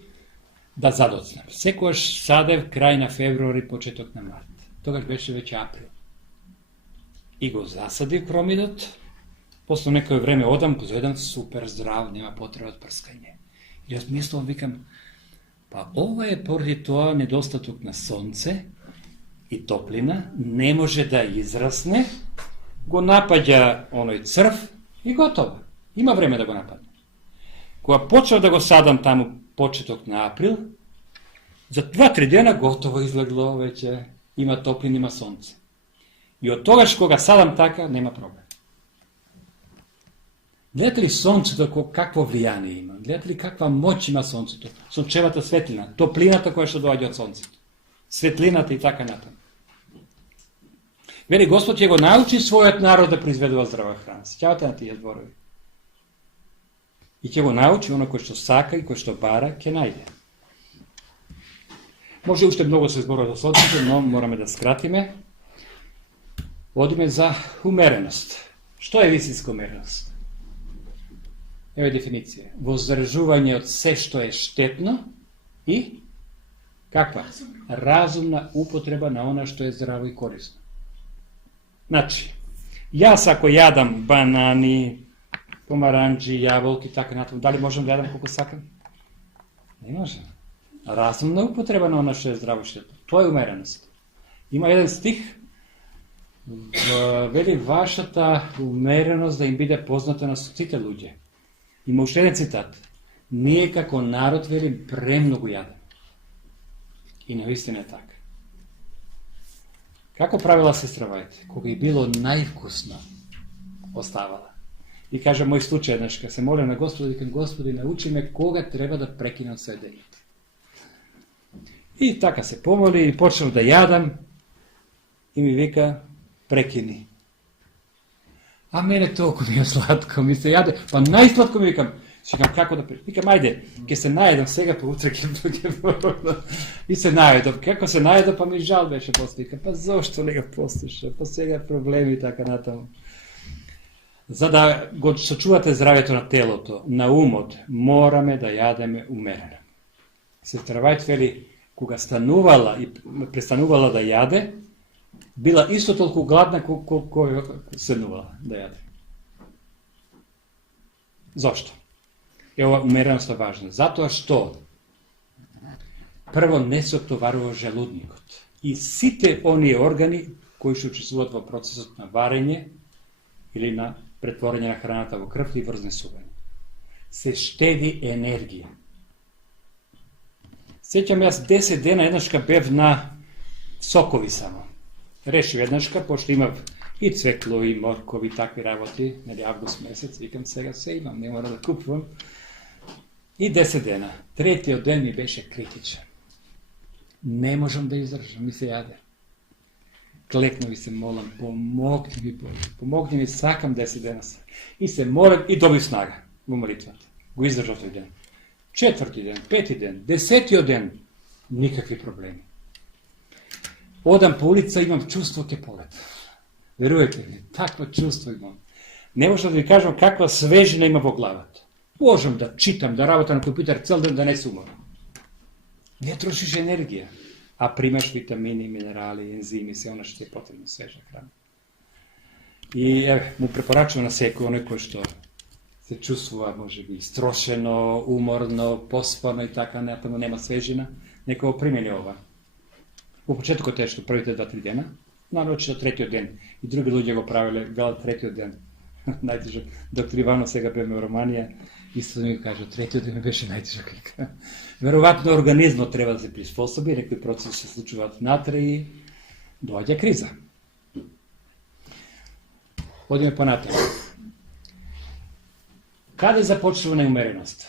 да задоцнем. Секојаш садев крај на февруари, почеток на март. Тогаш беше веќе април. И го засадив кромидот, после некој време одам, го зедам супер здрав, нема потреба од прскање. И јас мислам, викам, па ова е поради тоа недостаток на сонце и топлина, не може да израсне, го напаѓа оној црв и готово. Има време да го нападне. Кога почнав да го садам таму почеток на април, za 2-3 dana gotovo izleglo, već ima toplin, ima sonce. I od toga koga sadam taka, nema problem. Gledate li sonce kakvo vlijanje ima? Gledate li kakva moć ima sonce to? Sunčevata svetlina, toplinata koja što dođe od sonca. Svetlinata i taka nata. Veli, Gospod će go nauči svojat narod da proizvedu zdrava hrana. Sjećavate na tije zborovi? I će go nauči ono koje što saka i koje što bara, ke najde. Može ušte mnogo se zborova da sotiče, no moramo da skratime. Odime za umerenost. Što je vistinska umerenost? Evo je definicija. Vozdržuvanje od sve što je štetno i kakva? Razumna upotreba na ono što je zdravo i korisno. Znači, ja ako jadam banani, pomaranđi, jabolki, tako natom, da li možem da jadam koliko sakam? Ne možem. Razumna upotreba na ono što je zdravo i štetno. To je umerenost. Ima jedan stih, veli vaša ta umerenost da im bide poznata na sucite luđe. Ima još jedan citat. Nije kako narod, veli, premnogo jade. I na istine je tako. Kako pravila sestra Vajte? Koga je bilo najvkusno, ostavala. I kaže moj slučaj, znači, kad se molim na Gospodu, i Gospodi, nauči me koga treba da prekinem sve da jede. I taka se pomoli i počnem da jadam i mi vika, prekini. A mene toliko nije slatko, mi se jade, pa najslatko mi vikam, čekam kako da prekinem. Vikam, ajde, ke se najedam svega po utrekem, i se najedam, kako se najedam, pa mi žal veće postoji. Vikam, pa zašto ne ga posluša, pa svega problemi i tako na tamo. Za da god sačuvate zdravlje na telo to, na umot, morame da jademe umereno. Sestra Vajt veli, koga stanuvala i prestanuvala da jade, bila isto toliko gladna koliko je stanuvala da jade. Zašto? Evo, umerenost je važna. Zato što prvo ne se optovaruje želudnikot. I site oni organi koji su učestvovati u procesu na varenje ili na pretvorenje na hranata u krv i vrzne suvanje. Se štedi energija. Sjećam ja 10 dana jednaška bev na sokovi samo. Rešio jednaška, pošto ima i cveklo i morkovi, takvi ravoti, neli avgust mesec, vikam svega sve imam, ne moram da kupujem. I 10 dana. Tretji od den mi beše kritičan. Ne možem da izdržam, mi se jade. Klekno mi se molam, pomogni mi Bože, pomogni mi, sakam 10 dana sam. I se moram i dobim snaga u molitvati. Go izdržao taj den. 4. den, 5. den, 10. den, nikakvi problemi. Odam po ulica, imam čustvo ke polet. Verujete mi, takvo čustvo imam. Ne možem da mi kažem kakva svežina ima vo glavat. Možem da čitam, da rabotam na kompjuter cel dan da ne se umoram. Ne trošiš energija, a primaš vitamini, minerali, enzimi, sve ono što je potrebno, sveža hrana. I mu preporačujem na seku ono koje što se čustva, može biti strošeno, umorno, pospano i tako, nema svežina, neko primjeni ova. U početku teško, prvite 2-3 dana, naravno će 3. den. I drugi ljudi go pravile, gledali 3. den. Najteže, doktor Ivano sega beme u Romanija, isto mi kaže, 3. den beše najteža klika. Verovatno organizmo treba da se prisposobi, neki proces se slučuvati natre i dođe kriza. Odime po natrag. Kada je započela neumerenost?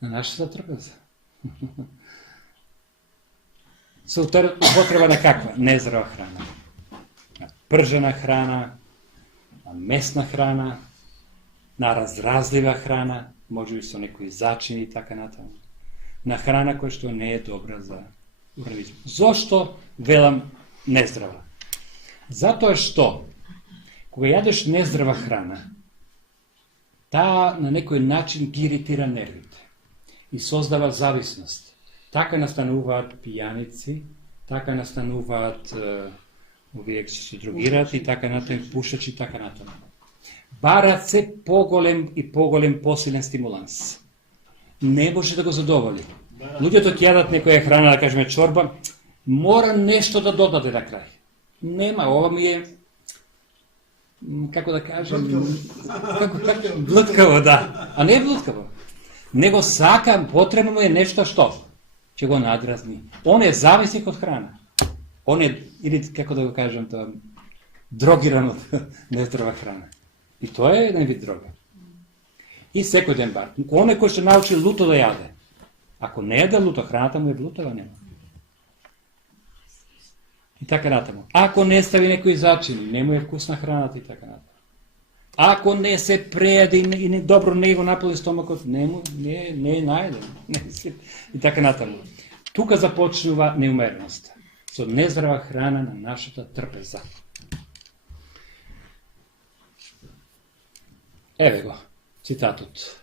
Na naša trpeza. Su upotrebana kakva? Nezdrava hrana. Pržena hrana, mesna hrana, na razrazljiva hrana, može bi se nekoj začini i tako natamo. Na hrana koja što ne je dobra za organizam. Zašto velam nezdrava? Zato što, koga jadeš nezdrava hrana, ta na nekoj način iritira nervite i sozdava zavisnost. Така настануваат пијаници, така настануваат uvijek će se drogirati i така натаму пушачи, така натаму. Барат се поголем и поголем посилен стимуланс. Не може да го задоволи. Луѓето ќе јадат некоја храна, да кажеме чорба, мора нешто да додаде на крај. Нема, ова ми е како да кажем, блуткаво, да. А не е блуткаво. Него сакам, потребно му е нешто што? će go nadrazni. On je zavisnik od hrana. On je, ili kako da go kažem to, drogiran od nezdrava hrana. I to je jedan vid droga. I sekoj den bar. Onaj koji će nauči luto da jade. Ako ne jede luto, hranata mu je blutava, nema. I tako natamo. Ako ne stavi neko začini, nemu je vkusna hranata i tako natamo. Ako ne se prejede i ne dobro nego napoli stomakot, ne najede. I tako natamo. Тука започнува неумереност. Со нездрава храна на нашата трпеза. Еве го, цитатот.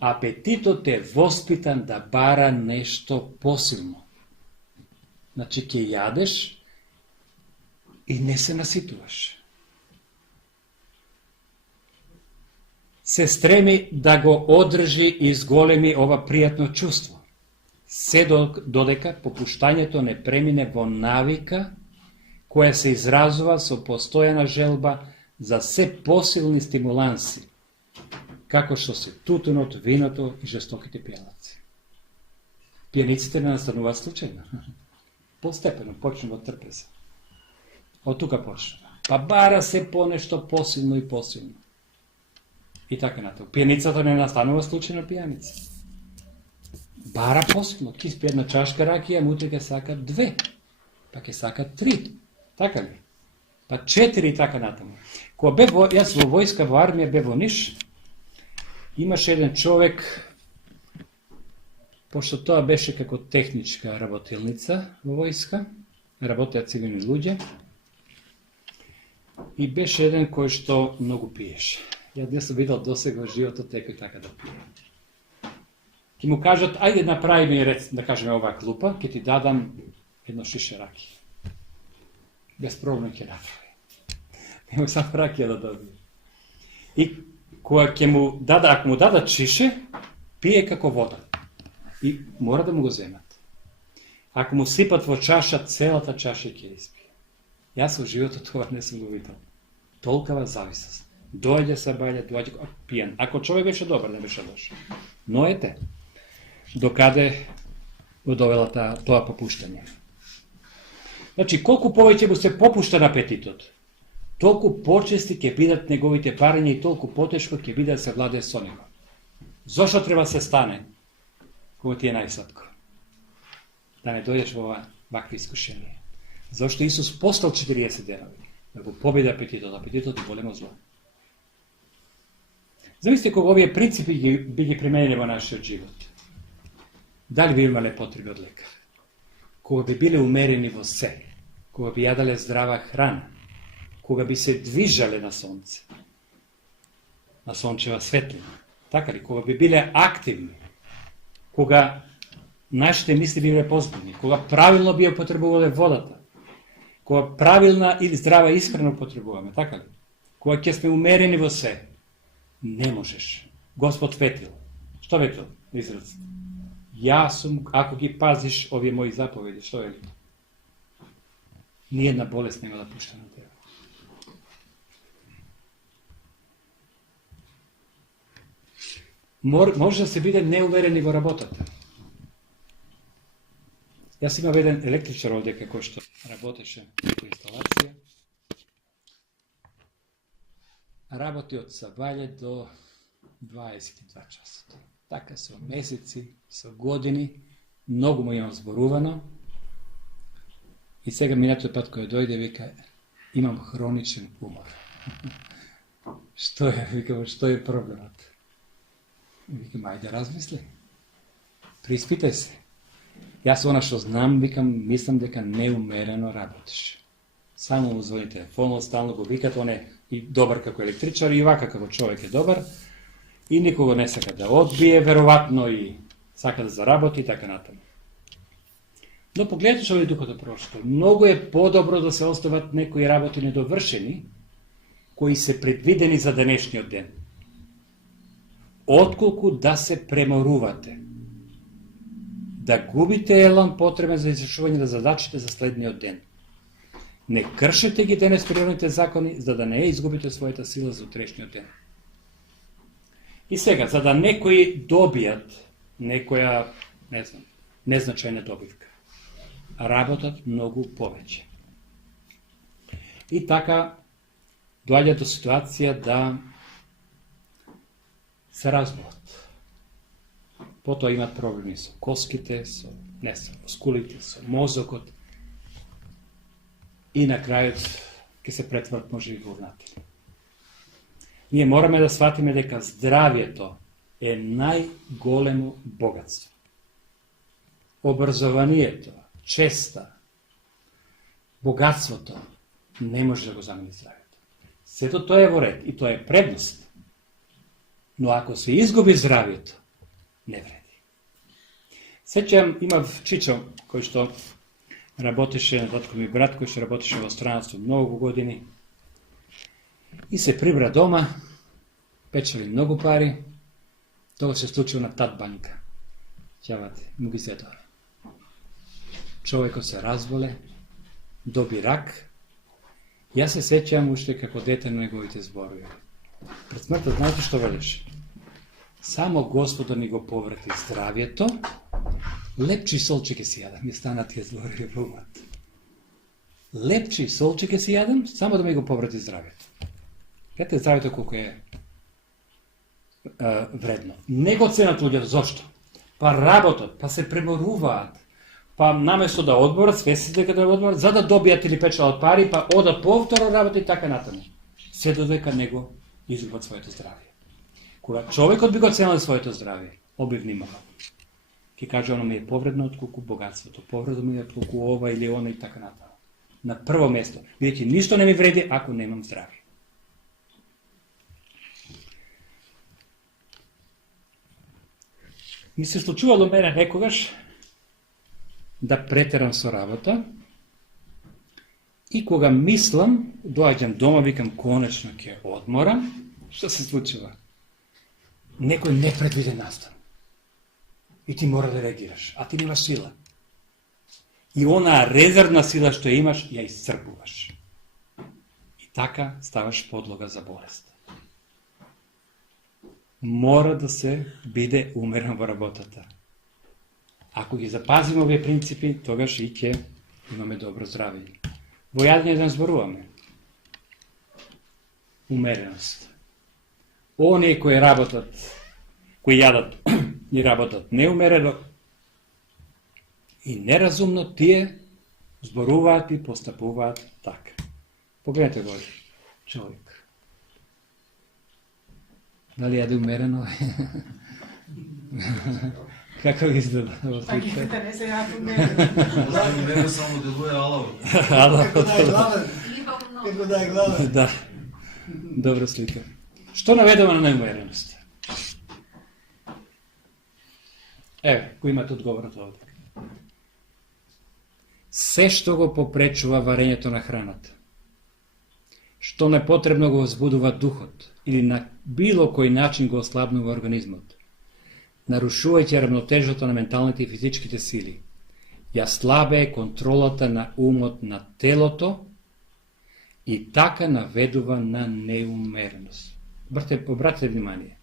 Апетитот е воспитан да бара нешто посилно. Значи, ќе јадеш и не се наситуваш. Се стреми да го одржи и изголеми ова пријатно чувство. Се додека попуштањето не премине во навика, која се изразува со постојана желба за се посилни стимуланси, како што се тутунот, виното и жестоките пијалаци. Пијаниците не настануваат случајно. Постепено почнува трпеза. Од тука почнува. Па бара се понешто посилно и посилно. И така натаму. Пијаницата не настанува случајно пијаница. Бара посилно. Ки спи една чашка ракија, мутре ке сака 2. Па ке сака 3. Така ли? Па 4 и така натаму. Кога бев јас во војска, во армија, бев во Ниш, имаше еден човек, пошто тоа беше како техничка работилница во војска, работеа цивилни луѓе, и беше еден кој што многу пиеше. Ја не сум видел досега во животот некој така да пие. Ке му кажат, ајде направи ми ред, да кажеме оваа клупа, ке ти дадам едно шише раки. Без проблем ќе направи. Нема само ракија да даде. И кога ќе му дада, ако му дадат шише, пие како вода. И мора да му го земат. Ако му сипат во чаша, целата чаша ќе испие. Јас во животот това не сум го видел. Толкова зависност. Дојде се бајле, дојде пијан. Ако човек беше добар, не беше лош. Но ете, докаде го довела тоа попуштање. Значи, колку повеќе му се попушта на апетитот, толку почести ќе бидат неговите парења и толку потешко ќе биде да се владее со него. Зошто треба се стане кога ти е најсладко? Да не дојдеш во вакви искушенија. Зошто Исус постал 40 денови? Да го победи апетитот. Апетитот е големо зло. Замислите кога овие принципи би ги применени во нашиот живот. Дали би имале потреби од лекар? Кога би биле умерени во се, кога би јадале здрава храна, кога би се движале на сонце, на сончева светлина, така ли, кога би биле активни, кога нашите мисли биле позбудни, кога правилно би употребувале водата, кога правилна или здрава исхрана употребуваме, така ли, кога ќе сме умерени во се, не можеш. Господ ветил. Што ветил? Израците. Јас сум, ако ги пазиш овие мои заповеди, што е ли? Ниједна болест нема да пушта на тебе. Може да се биде неуверени во работата. Јас имам еден електричар овде како што работеше во инсталација. Работи од сабајле до 22 часа. Така со месеци, со години, многу му имам зборувано. И сега минатиот пат кој дојде, вика, имам хроничен умор. Што е, викам, што е проблемот? Викам, ајде размисли. Приспитај се. Јас она што знам, викам, мислам дека неумерено работиш. Само му звони телефонот, стално го викат, он е и добар како електричар, и вака како човек е добар, и никого не сака да одбие, веројатно и сака да заработи, и така натаму. Но погледнете што е духото прошто. Многу е подобро да се остават некои работи недовршени, кои се предвидени за денешниот ден, отколку да се преморувате, да губите елан потребен за извршување на задачите за следниот ден. Не кршете ги денес природните закони, за да не изгубите својата сила за утрешниот ден. И сега, за да некои добијат некоја, не знам, незначајна добивка. А работат многу повеќе. И така доаѓа до ситуација да се разболат. Потоа имат проблеми со коските, со мускулите, со мозокот и на крајот ќе се претварат може и во урнатели. Ние мораме да сватиме дека здравието е најголемо богатство. Образованието, честа, богатството не може да го замени здравието. Сето тоа е во ред и тоа е предност. Но ако се изгуби здравието, не вреди. Сеќам, имав чичо кој што работеше, татко ми брат, кој што работеше во странство многу години и се прибра дома, печели многу пари, тоа се случило на тат банјка. Ќавате, му ги се тоа. Човекот се разболе, доби рак. Јас се сеќам уште како дете на неговите зборови. Пред смртта знаете што велеше? Само Господ да ми го поврати здравието, лепче и солче ќе си јадам. Ми стана тие зборови во умот. Лепче и солче ќе си јадам, само да ми го поврати здравието. Гледате здравието колко е вредно. Не го ценат луѓето, зошто? Па работат, па се преморуваат, па наместо да одморат, свесни дека да одморат, за да добијат или печалат пари, па одат повторно работа и така натаму. Се додека него изгубат своето здравје. Кога човекот би го ценил своето здравје, оби внимавал. Ке каже, оно ми е повредно отколку богатството, повредно ми е отколку ова или она и така натаму. На прво место, бидејќи ништо не ми вреди ако немам здравје. Ми се случувало мене некогаш да претерам со работа и кога мислам, доаѓам дома, викам конечно ќе одморам, што се случува? Некој непредвиден настан. И ти мора да реагираш, а ти немаш сила. И онаа резервна сила што имаш, ја исцрпуваш. И така ставаш подлога за болест. Мора да се биде умерен во работата. Ако ги запазиме овие принципи, тогаш и ќе имаме добро здравје. Во јадење да зборуваме. Умереност. Оние кои работат, кои јадат и работат неумерено и неразумно, тие зборуваат и постапуваат така. Погледнете го човек. Дали јаде умерено? Како ги изгледа во Па ги слика? да не се јаду умерено. Не само делуе алаво. Како да е главен. Како да е главен. Да. Добра слика. Што наведува на неумереност? Еве, кој имате одговорот овде? Се што го попречува варењето на храната, што непотребно го возбудува духот или на било кој начин го ослабнува организмот, нарушувајќи равнотежата на менталните и физичките сили, ја слабе контролата на умот на телото и така наведува на неумереност. Обратете внимание.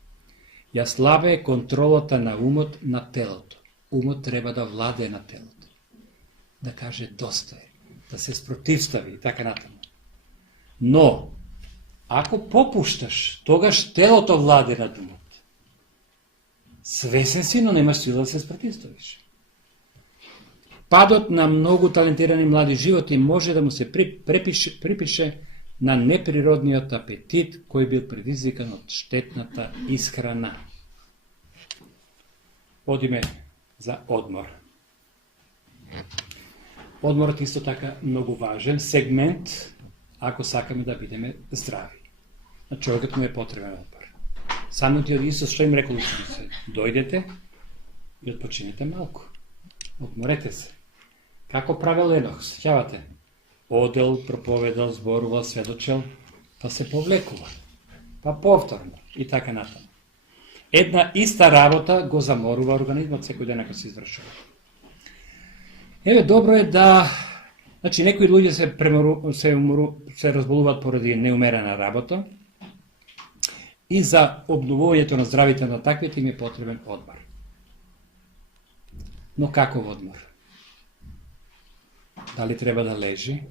Ја слабе контролата на умот на телото. Умот треба да владее на телото. Да каже доста е, да се спротивстави и така натаму. Но, ако попушташ, тогаш телото владее над умот. Свесен си, но немаш сила да се спротивставиш. Падот на многу талентирани млади животи може да му се припише на неприродниот апетит кој бил предизвикан од штетната исхрана. Одиме за одмор. Одморот исто така многу важен сегмент ако сакаме да бидеме здрави. На човекот му е потребен одмор. Самиот Исус што им рекол учениците: дојдете и отпочинете малку. Одморете се. Како правел Енох, сеќавате? Одел, проповедал, зборувал, сведочел, па се повлекува. Па повторно и така натаму. Една иста работа го заморува организмот секој ден ако се извршува. Еве, добро е да... Значи, некои луѓе се разболуваат поради неумерена работа и за обновувањето на здравите на таквите им е потребен одмор. Но каков одмор? Дали треба да лежи?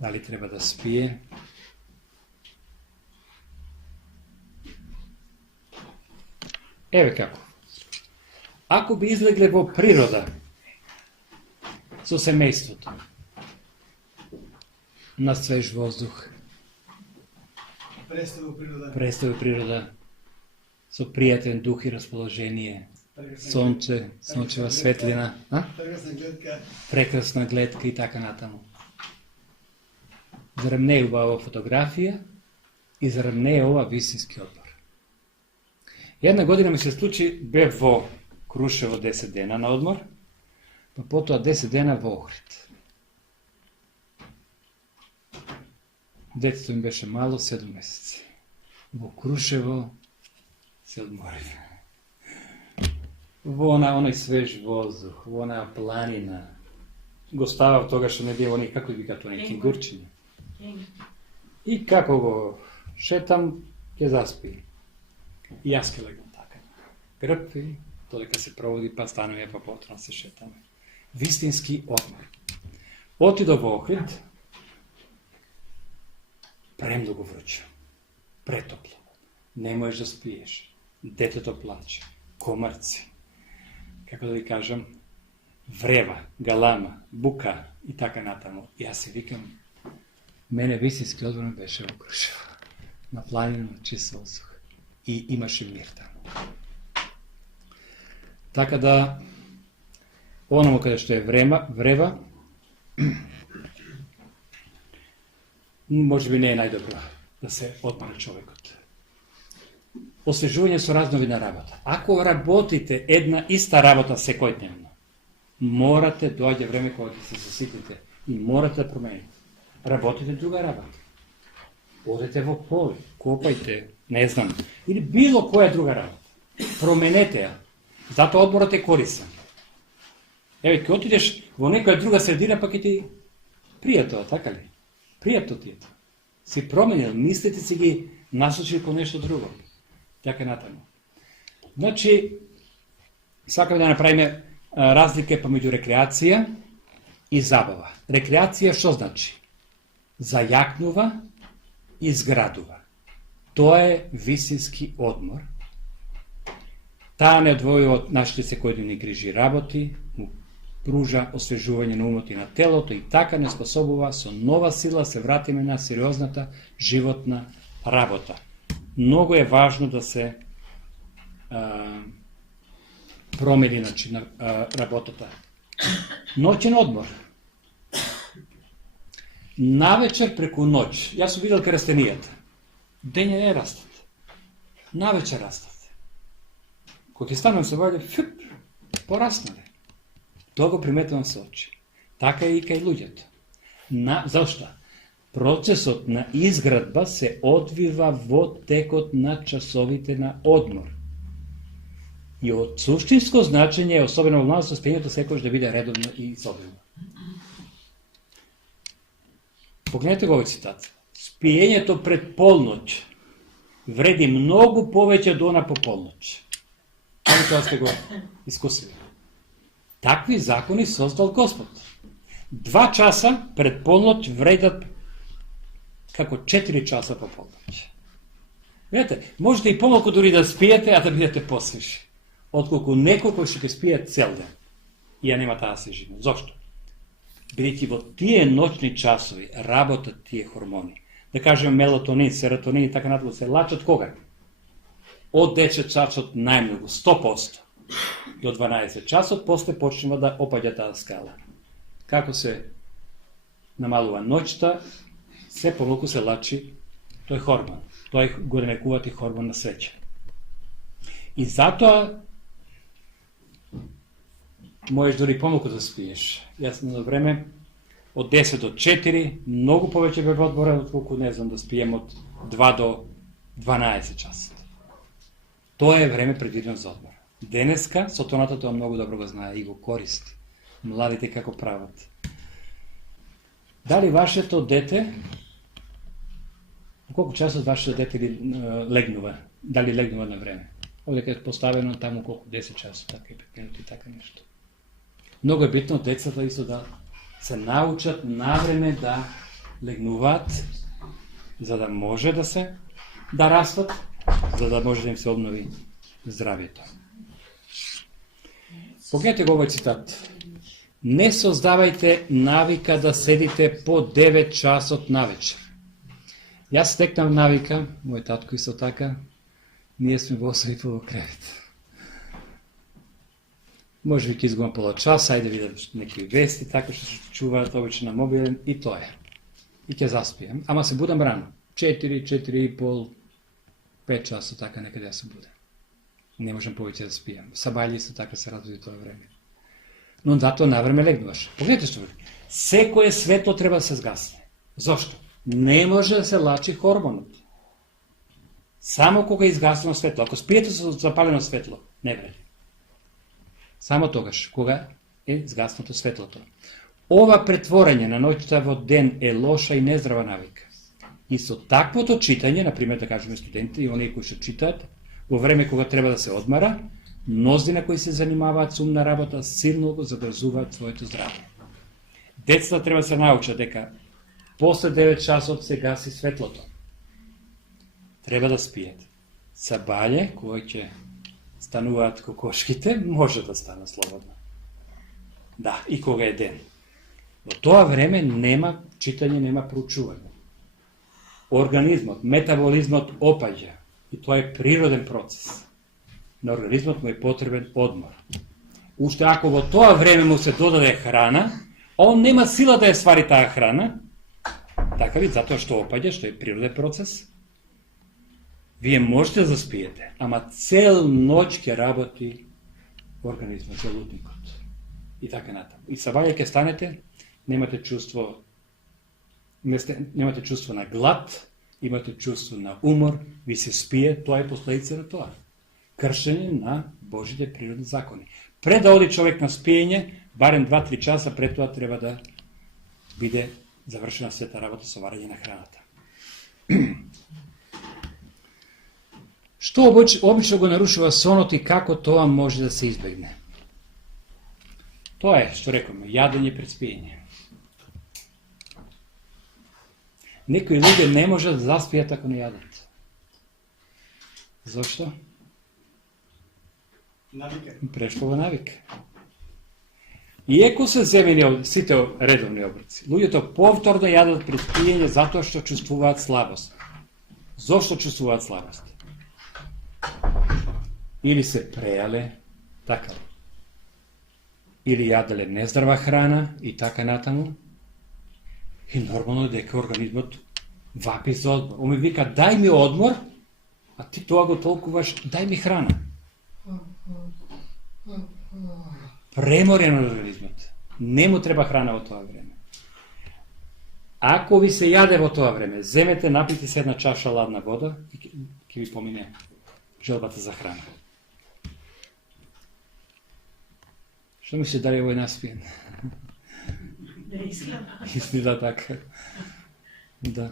Дали треба да спие? Еве како. Ако би излегле во природа со семејството, на свеж воздух, Представо природа. представи природа, со пријатен дух и расположение, сонце, сончева светлина, Прекрасна гледка. прекрасна гледка и така натаму. Зарем не е убава фотографија и зарем не е ова вистински одмор. Една година ми се случи, бе во Крушево 10 дена на одмор, па потоа 10 дена во Охрид. Детето ми беше мало, 7 месеци. Во Крушево се одморив. Во оној свеж воздух, во онаа планина. Го ставав тогаш не бие они, како вика тоа, кенгурчиња. И како го шетам, ќе заспи. И јас ке легам така. Грб, додека се проводи, па станаме, па потро се шетаме. Вистински одмор. Отидо во Охрид, премногу вручо, претопло. Не можеш да спиеш. Детето плаче, комарци. Како да ви кажам, врева, галама, бука и така натаму. И јас си викам, мене вистински одмор ми беше во Крушево. На планина, на чист воздух. И имаше мир таму. Така да, оному каде што е врева, може би не е најдобро да се одмора човекот. Освежување со разновидна работа. Ако работите една иста работа секојдневно, морате доаѓа време кога ќе се заситите и морате да промените. Работите друга работа. Одете во поле, копајте, не знам, или било која друга работа. Променете ја. Затоа одморот е корисен. Еве, ќе отидеш во некоја друга средина, па ќе ти пријатно, така ли? Пријатно ти е тоа. Си променил, мислите си ги насочили по нешто друго. Така натаму. Значи, сакаме да направиме разлика помеѓу рекреација и забава. Рекреација што значи? Зајакнува и зградува. Тоа е вистински одмор. Таа не одвојува од нашите секојдневни грижи работи, му пружа освежување на умот и на телото и така не способува со нова сила се вратиме на сериозната животна работа. Многу е важно да се промени начин работата. Ноќен одмор. Навечер преку ноќ. Јас сум видел крстенијата. Дење не растат. Навечер растат. Кога ќе станам се ваѓа, пораснале. Тоа го приметувам со очи. Така е и кај луѓето. Зашто? Процесот на изградба се одвива во текот на часовите на одмор. И од суштинско значење е, особено во младото, спиењето секојаш да биде редовно и собилно. Погледнете го овој цитат. Спиењето пред полноќ вреди многу повеќе од она по полноќ. Али тоа сте го искусили. Такви закони создал Господ. 2 часа пред полноќ вредат како 4 часа по полноќ. Видете, можете и помалку дури да спиете, а да бидете посвежи. Отколку некој кој ќе спие цел ден. И ја нема таа свежина. Зошто? Бидејќи во тие ноќни часови работат тие хормони. Да кажем мелатонин, серотонин и така натаму се лачат кога? Од 10 часот најмногу, 100%. До 12 часот, после почнува да опаѓа таа скала. Како се намалува ноќта, се помалку се лачи тој хормон. Тој го нарекуваат и хормон на среќа. И затоа можеш дори помалку да спиеш. Јас на време од 10 до 4, многу повеќе бе одмора, отколку не знам да спием од 2 до 12 часа. Тоа е време предвидено за одмор. Денеска, сотоната тоа многу добро го знае и го користи. Младите како прават. Дали вашето дете, колку часот вашето дете легнува? Дали легнува на време? Ovdje kad je postavljeno tamo koliko, 10 časa, tako i 5 minuti, tako nešto. Mnogo je bitno djecata isto da se naučat na vreme da legnuvat, za da može da rastat, za da može da im se obnovi zdravjeto. Pogledajte ga ovaj citat. Ne sozdavajte navika da sedite po 9 časot na večer. Ja steknem navika, moj tatko isto taka, nije sme bosa i po krevet. Može biti izgubam pola časa, ajde vidim neki vesti, tako što ću čuvati obično na mobilen i to je. I ke zaspijem. Ama se budem rano. 4,5, 5 časa, tako nekada ja se budem. Ne možem poveći da spijem. Sabalji isto tako se razvodi to vreme. No onda to na vreme legnuvaš. Pogledajte što vidi. Sve koje svetlo treba da se zgasne. Zašto? Ne može da se lači hormonut. Samo koga je izgasno svetlo. Ako spijete sa zapaljeno svetlo, ne vredi. Samo togaš, koga je zgasnuto svetlo to. Ova pretvorenje na noćtavo den je loša i nezdrava navika. Isto takvото čitanje, na primjer da kažemo studenti i oni koji će čitati, u vreme koga treba da se odmara, mnozi na koji se zanimavaат с умна работа силно го загрозуваат своето здраве. Децата треба се научат дека после 9 часот се гаси светлото. Треба да спијат. Сабаље, кои ќе стануваат кокошките, може да стана слободно. Да, и кога е ден. Во тоа време нема читање, нема проучување. Организмот, метаболизмот опаѓа. И тоа е природен процес. На организмот му е потребен одмор. Уште ако во тоа време му се додаде храна, он нема сила да ја свари таа храна, така ви, затоа што опаѓа, што е природен процес, вие можете да заспиете, ама цел ноќ ќе работи организмот, желудникот. И така натаму. И сабаља ќе станете, немате чувство на глад, имате чувство на умор, ви се спие, тоа е последица на тоа. Кршење на Божите природни закони. Пред да оди човек на спиење, барем 2-3 часа пред тоа треба да биде завршена сета работа со варење на храната. Што обично го нарушува сонот и како тоа може да се избегне? Тоа е, што рекоме, јадење пред спиење. Некои луѓе не можат да заспијат ако не јадат. Зошто? Прешло во навика. Иеко се земени сите редовни обрци, луѓето повторно јадат пред спиење затоа што чувствуваат слабост. Зошто чувствуваат слабост? Или се прејале, така ли? Или јаделе нездрава храна и така натаму. И нормално дека организмот вапи за одмор. Он ми вика, дај ми одмор, а ти тоа го толкуваш, дај ми храна. Преморен организмот. Не му треба храна во тоа време. Ако ви се јаде во тоа време, земете, напите се една чаша ладна вода и ќе ви помине желбата за храна. Што ми се дали овој наспиен? Не изгледа. Изгледа така. Да.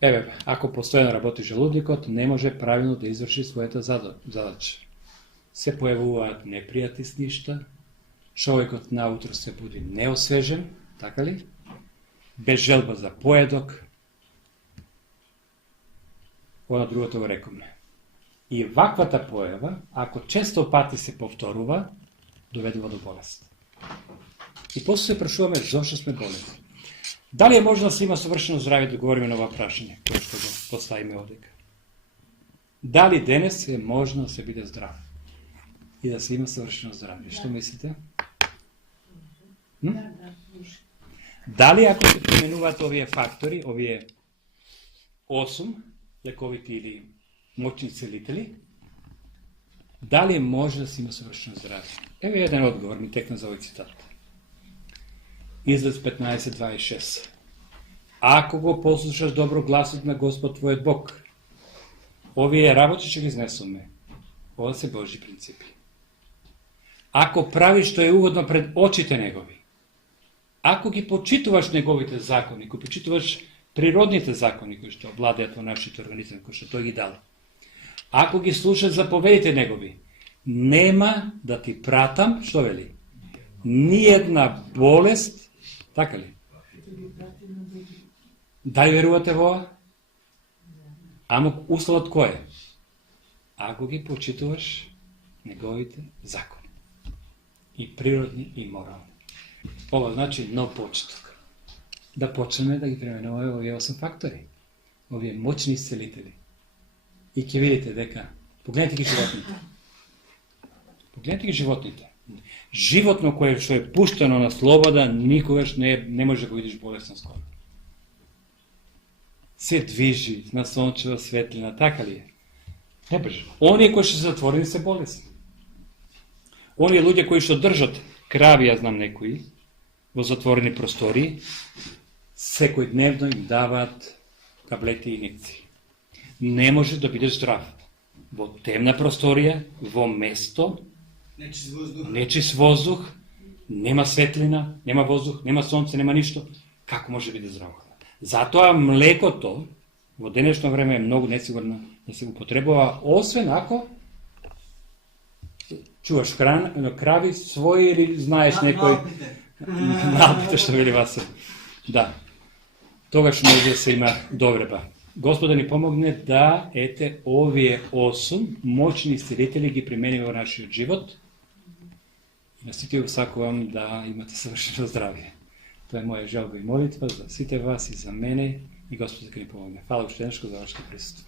Еве, ако постојано работи желудникот, не може правилно да изврши својата задача. Се појавуваат непријатни сништа, човекот наутро се буди неосвежен, така ли? Без желба за поедок. Она другото го рекоме. И ваквата појава, ако често пати се повторува, доведува до болест. И после се прашуваме зошто сме болесни. Дали е можно да се има совршено здравје, да говориме на ова прашање, кој што го поставиме овдека? Дали денес е можно да се биде здрав и да се има совршено здравје? Што мислите? Дали ако се применуваат овие фактори, овие 8 лековити или моćни целители, дали може да се има совршено здравје? Еве еден одговор ми текна за овој цитат. Излез 15.26. Ако го послушаш добро гласот на Господ твојот Бог, овие работи ќе ги изнесоме. Ова се Божји принципи. Ако правиш што е угодно пред очите негови, ако ги почитуваш неговите закони, ако почитуваш природните закони кои што владеат во нашите организми, кои што тој ги дал. Ако ги слушаш заповедите негови, нема да ти пратам, што вели? Ниедна болест, така ли? Дали верувате во ова? Ама условот кој е? Ако ги почитуваш неговите закони. И природни, и морални. Ова значи нов почеток. Да почнеме да ги применуваме овие 8 фактори. Овие моćни исцелители. И ќе видите дека, погледнете ги животните. Погледнете ги животните. Животно кое што е пуштено на слобода, никогаш не може да го видиш болесно скоро. Се движи на сончева светлина, така ли е? Не боже. Оние кои што се затворени се болесни. Оние луѓе кои што држат крави, ја знам некои, во затворени простори, секој дневно им даваат таблети и инjekции. Не може да бидеш здрав. Во темна просторија, во место, нечист воздух, нема светлина, нема воздух, нема сонце, нема ништо. Како може да биде здрав? Затоа млекото во денешно време е многу несигурно да се употребува, освен ако чуваш крави своји или знаеш некој Алпите што вели Васе. Да. Тогаш може да се има добреба. Господ да ни помогне да овие 8 моćни исцелители ги примениме во нашиот живот. И на сите усакувам да имате совршено здравје. Тоа е моја желба и молитва за сите вас и за мене и Господ да ни помогне. Фала уште еднаш за вашето присуство.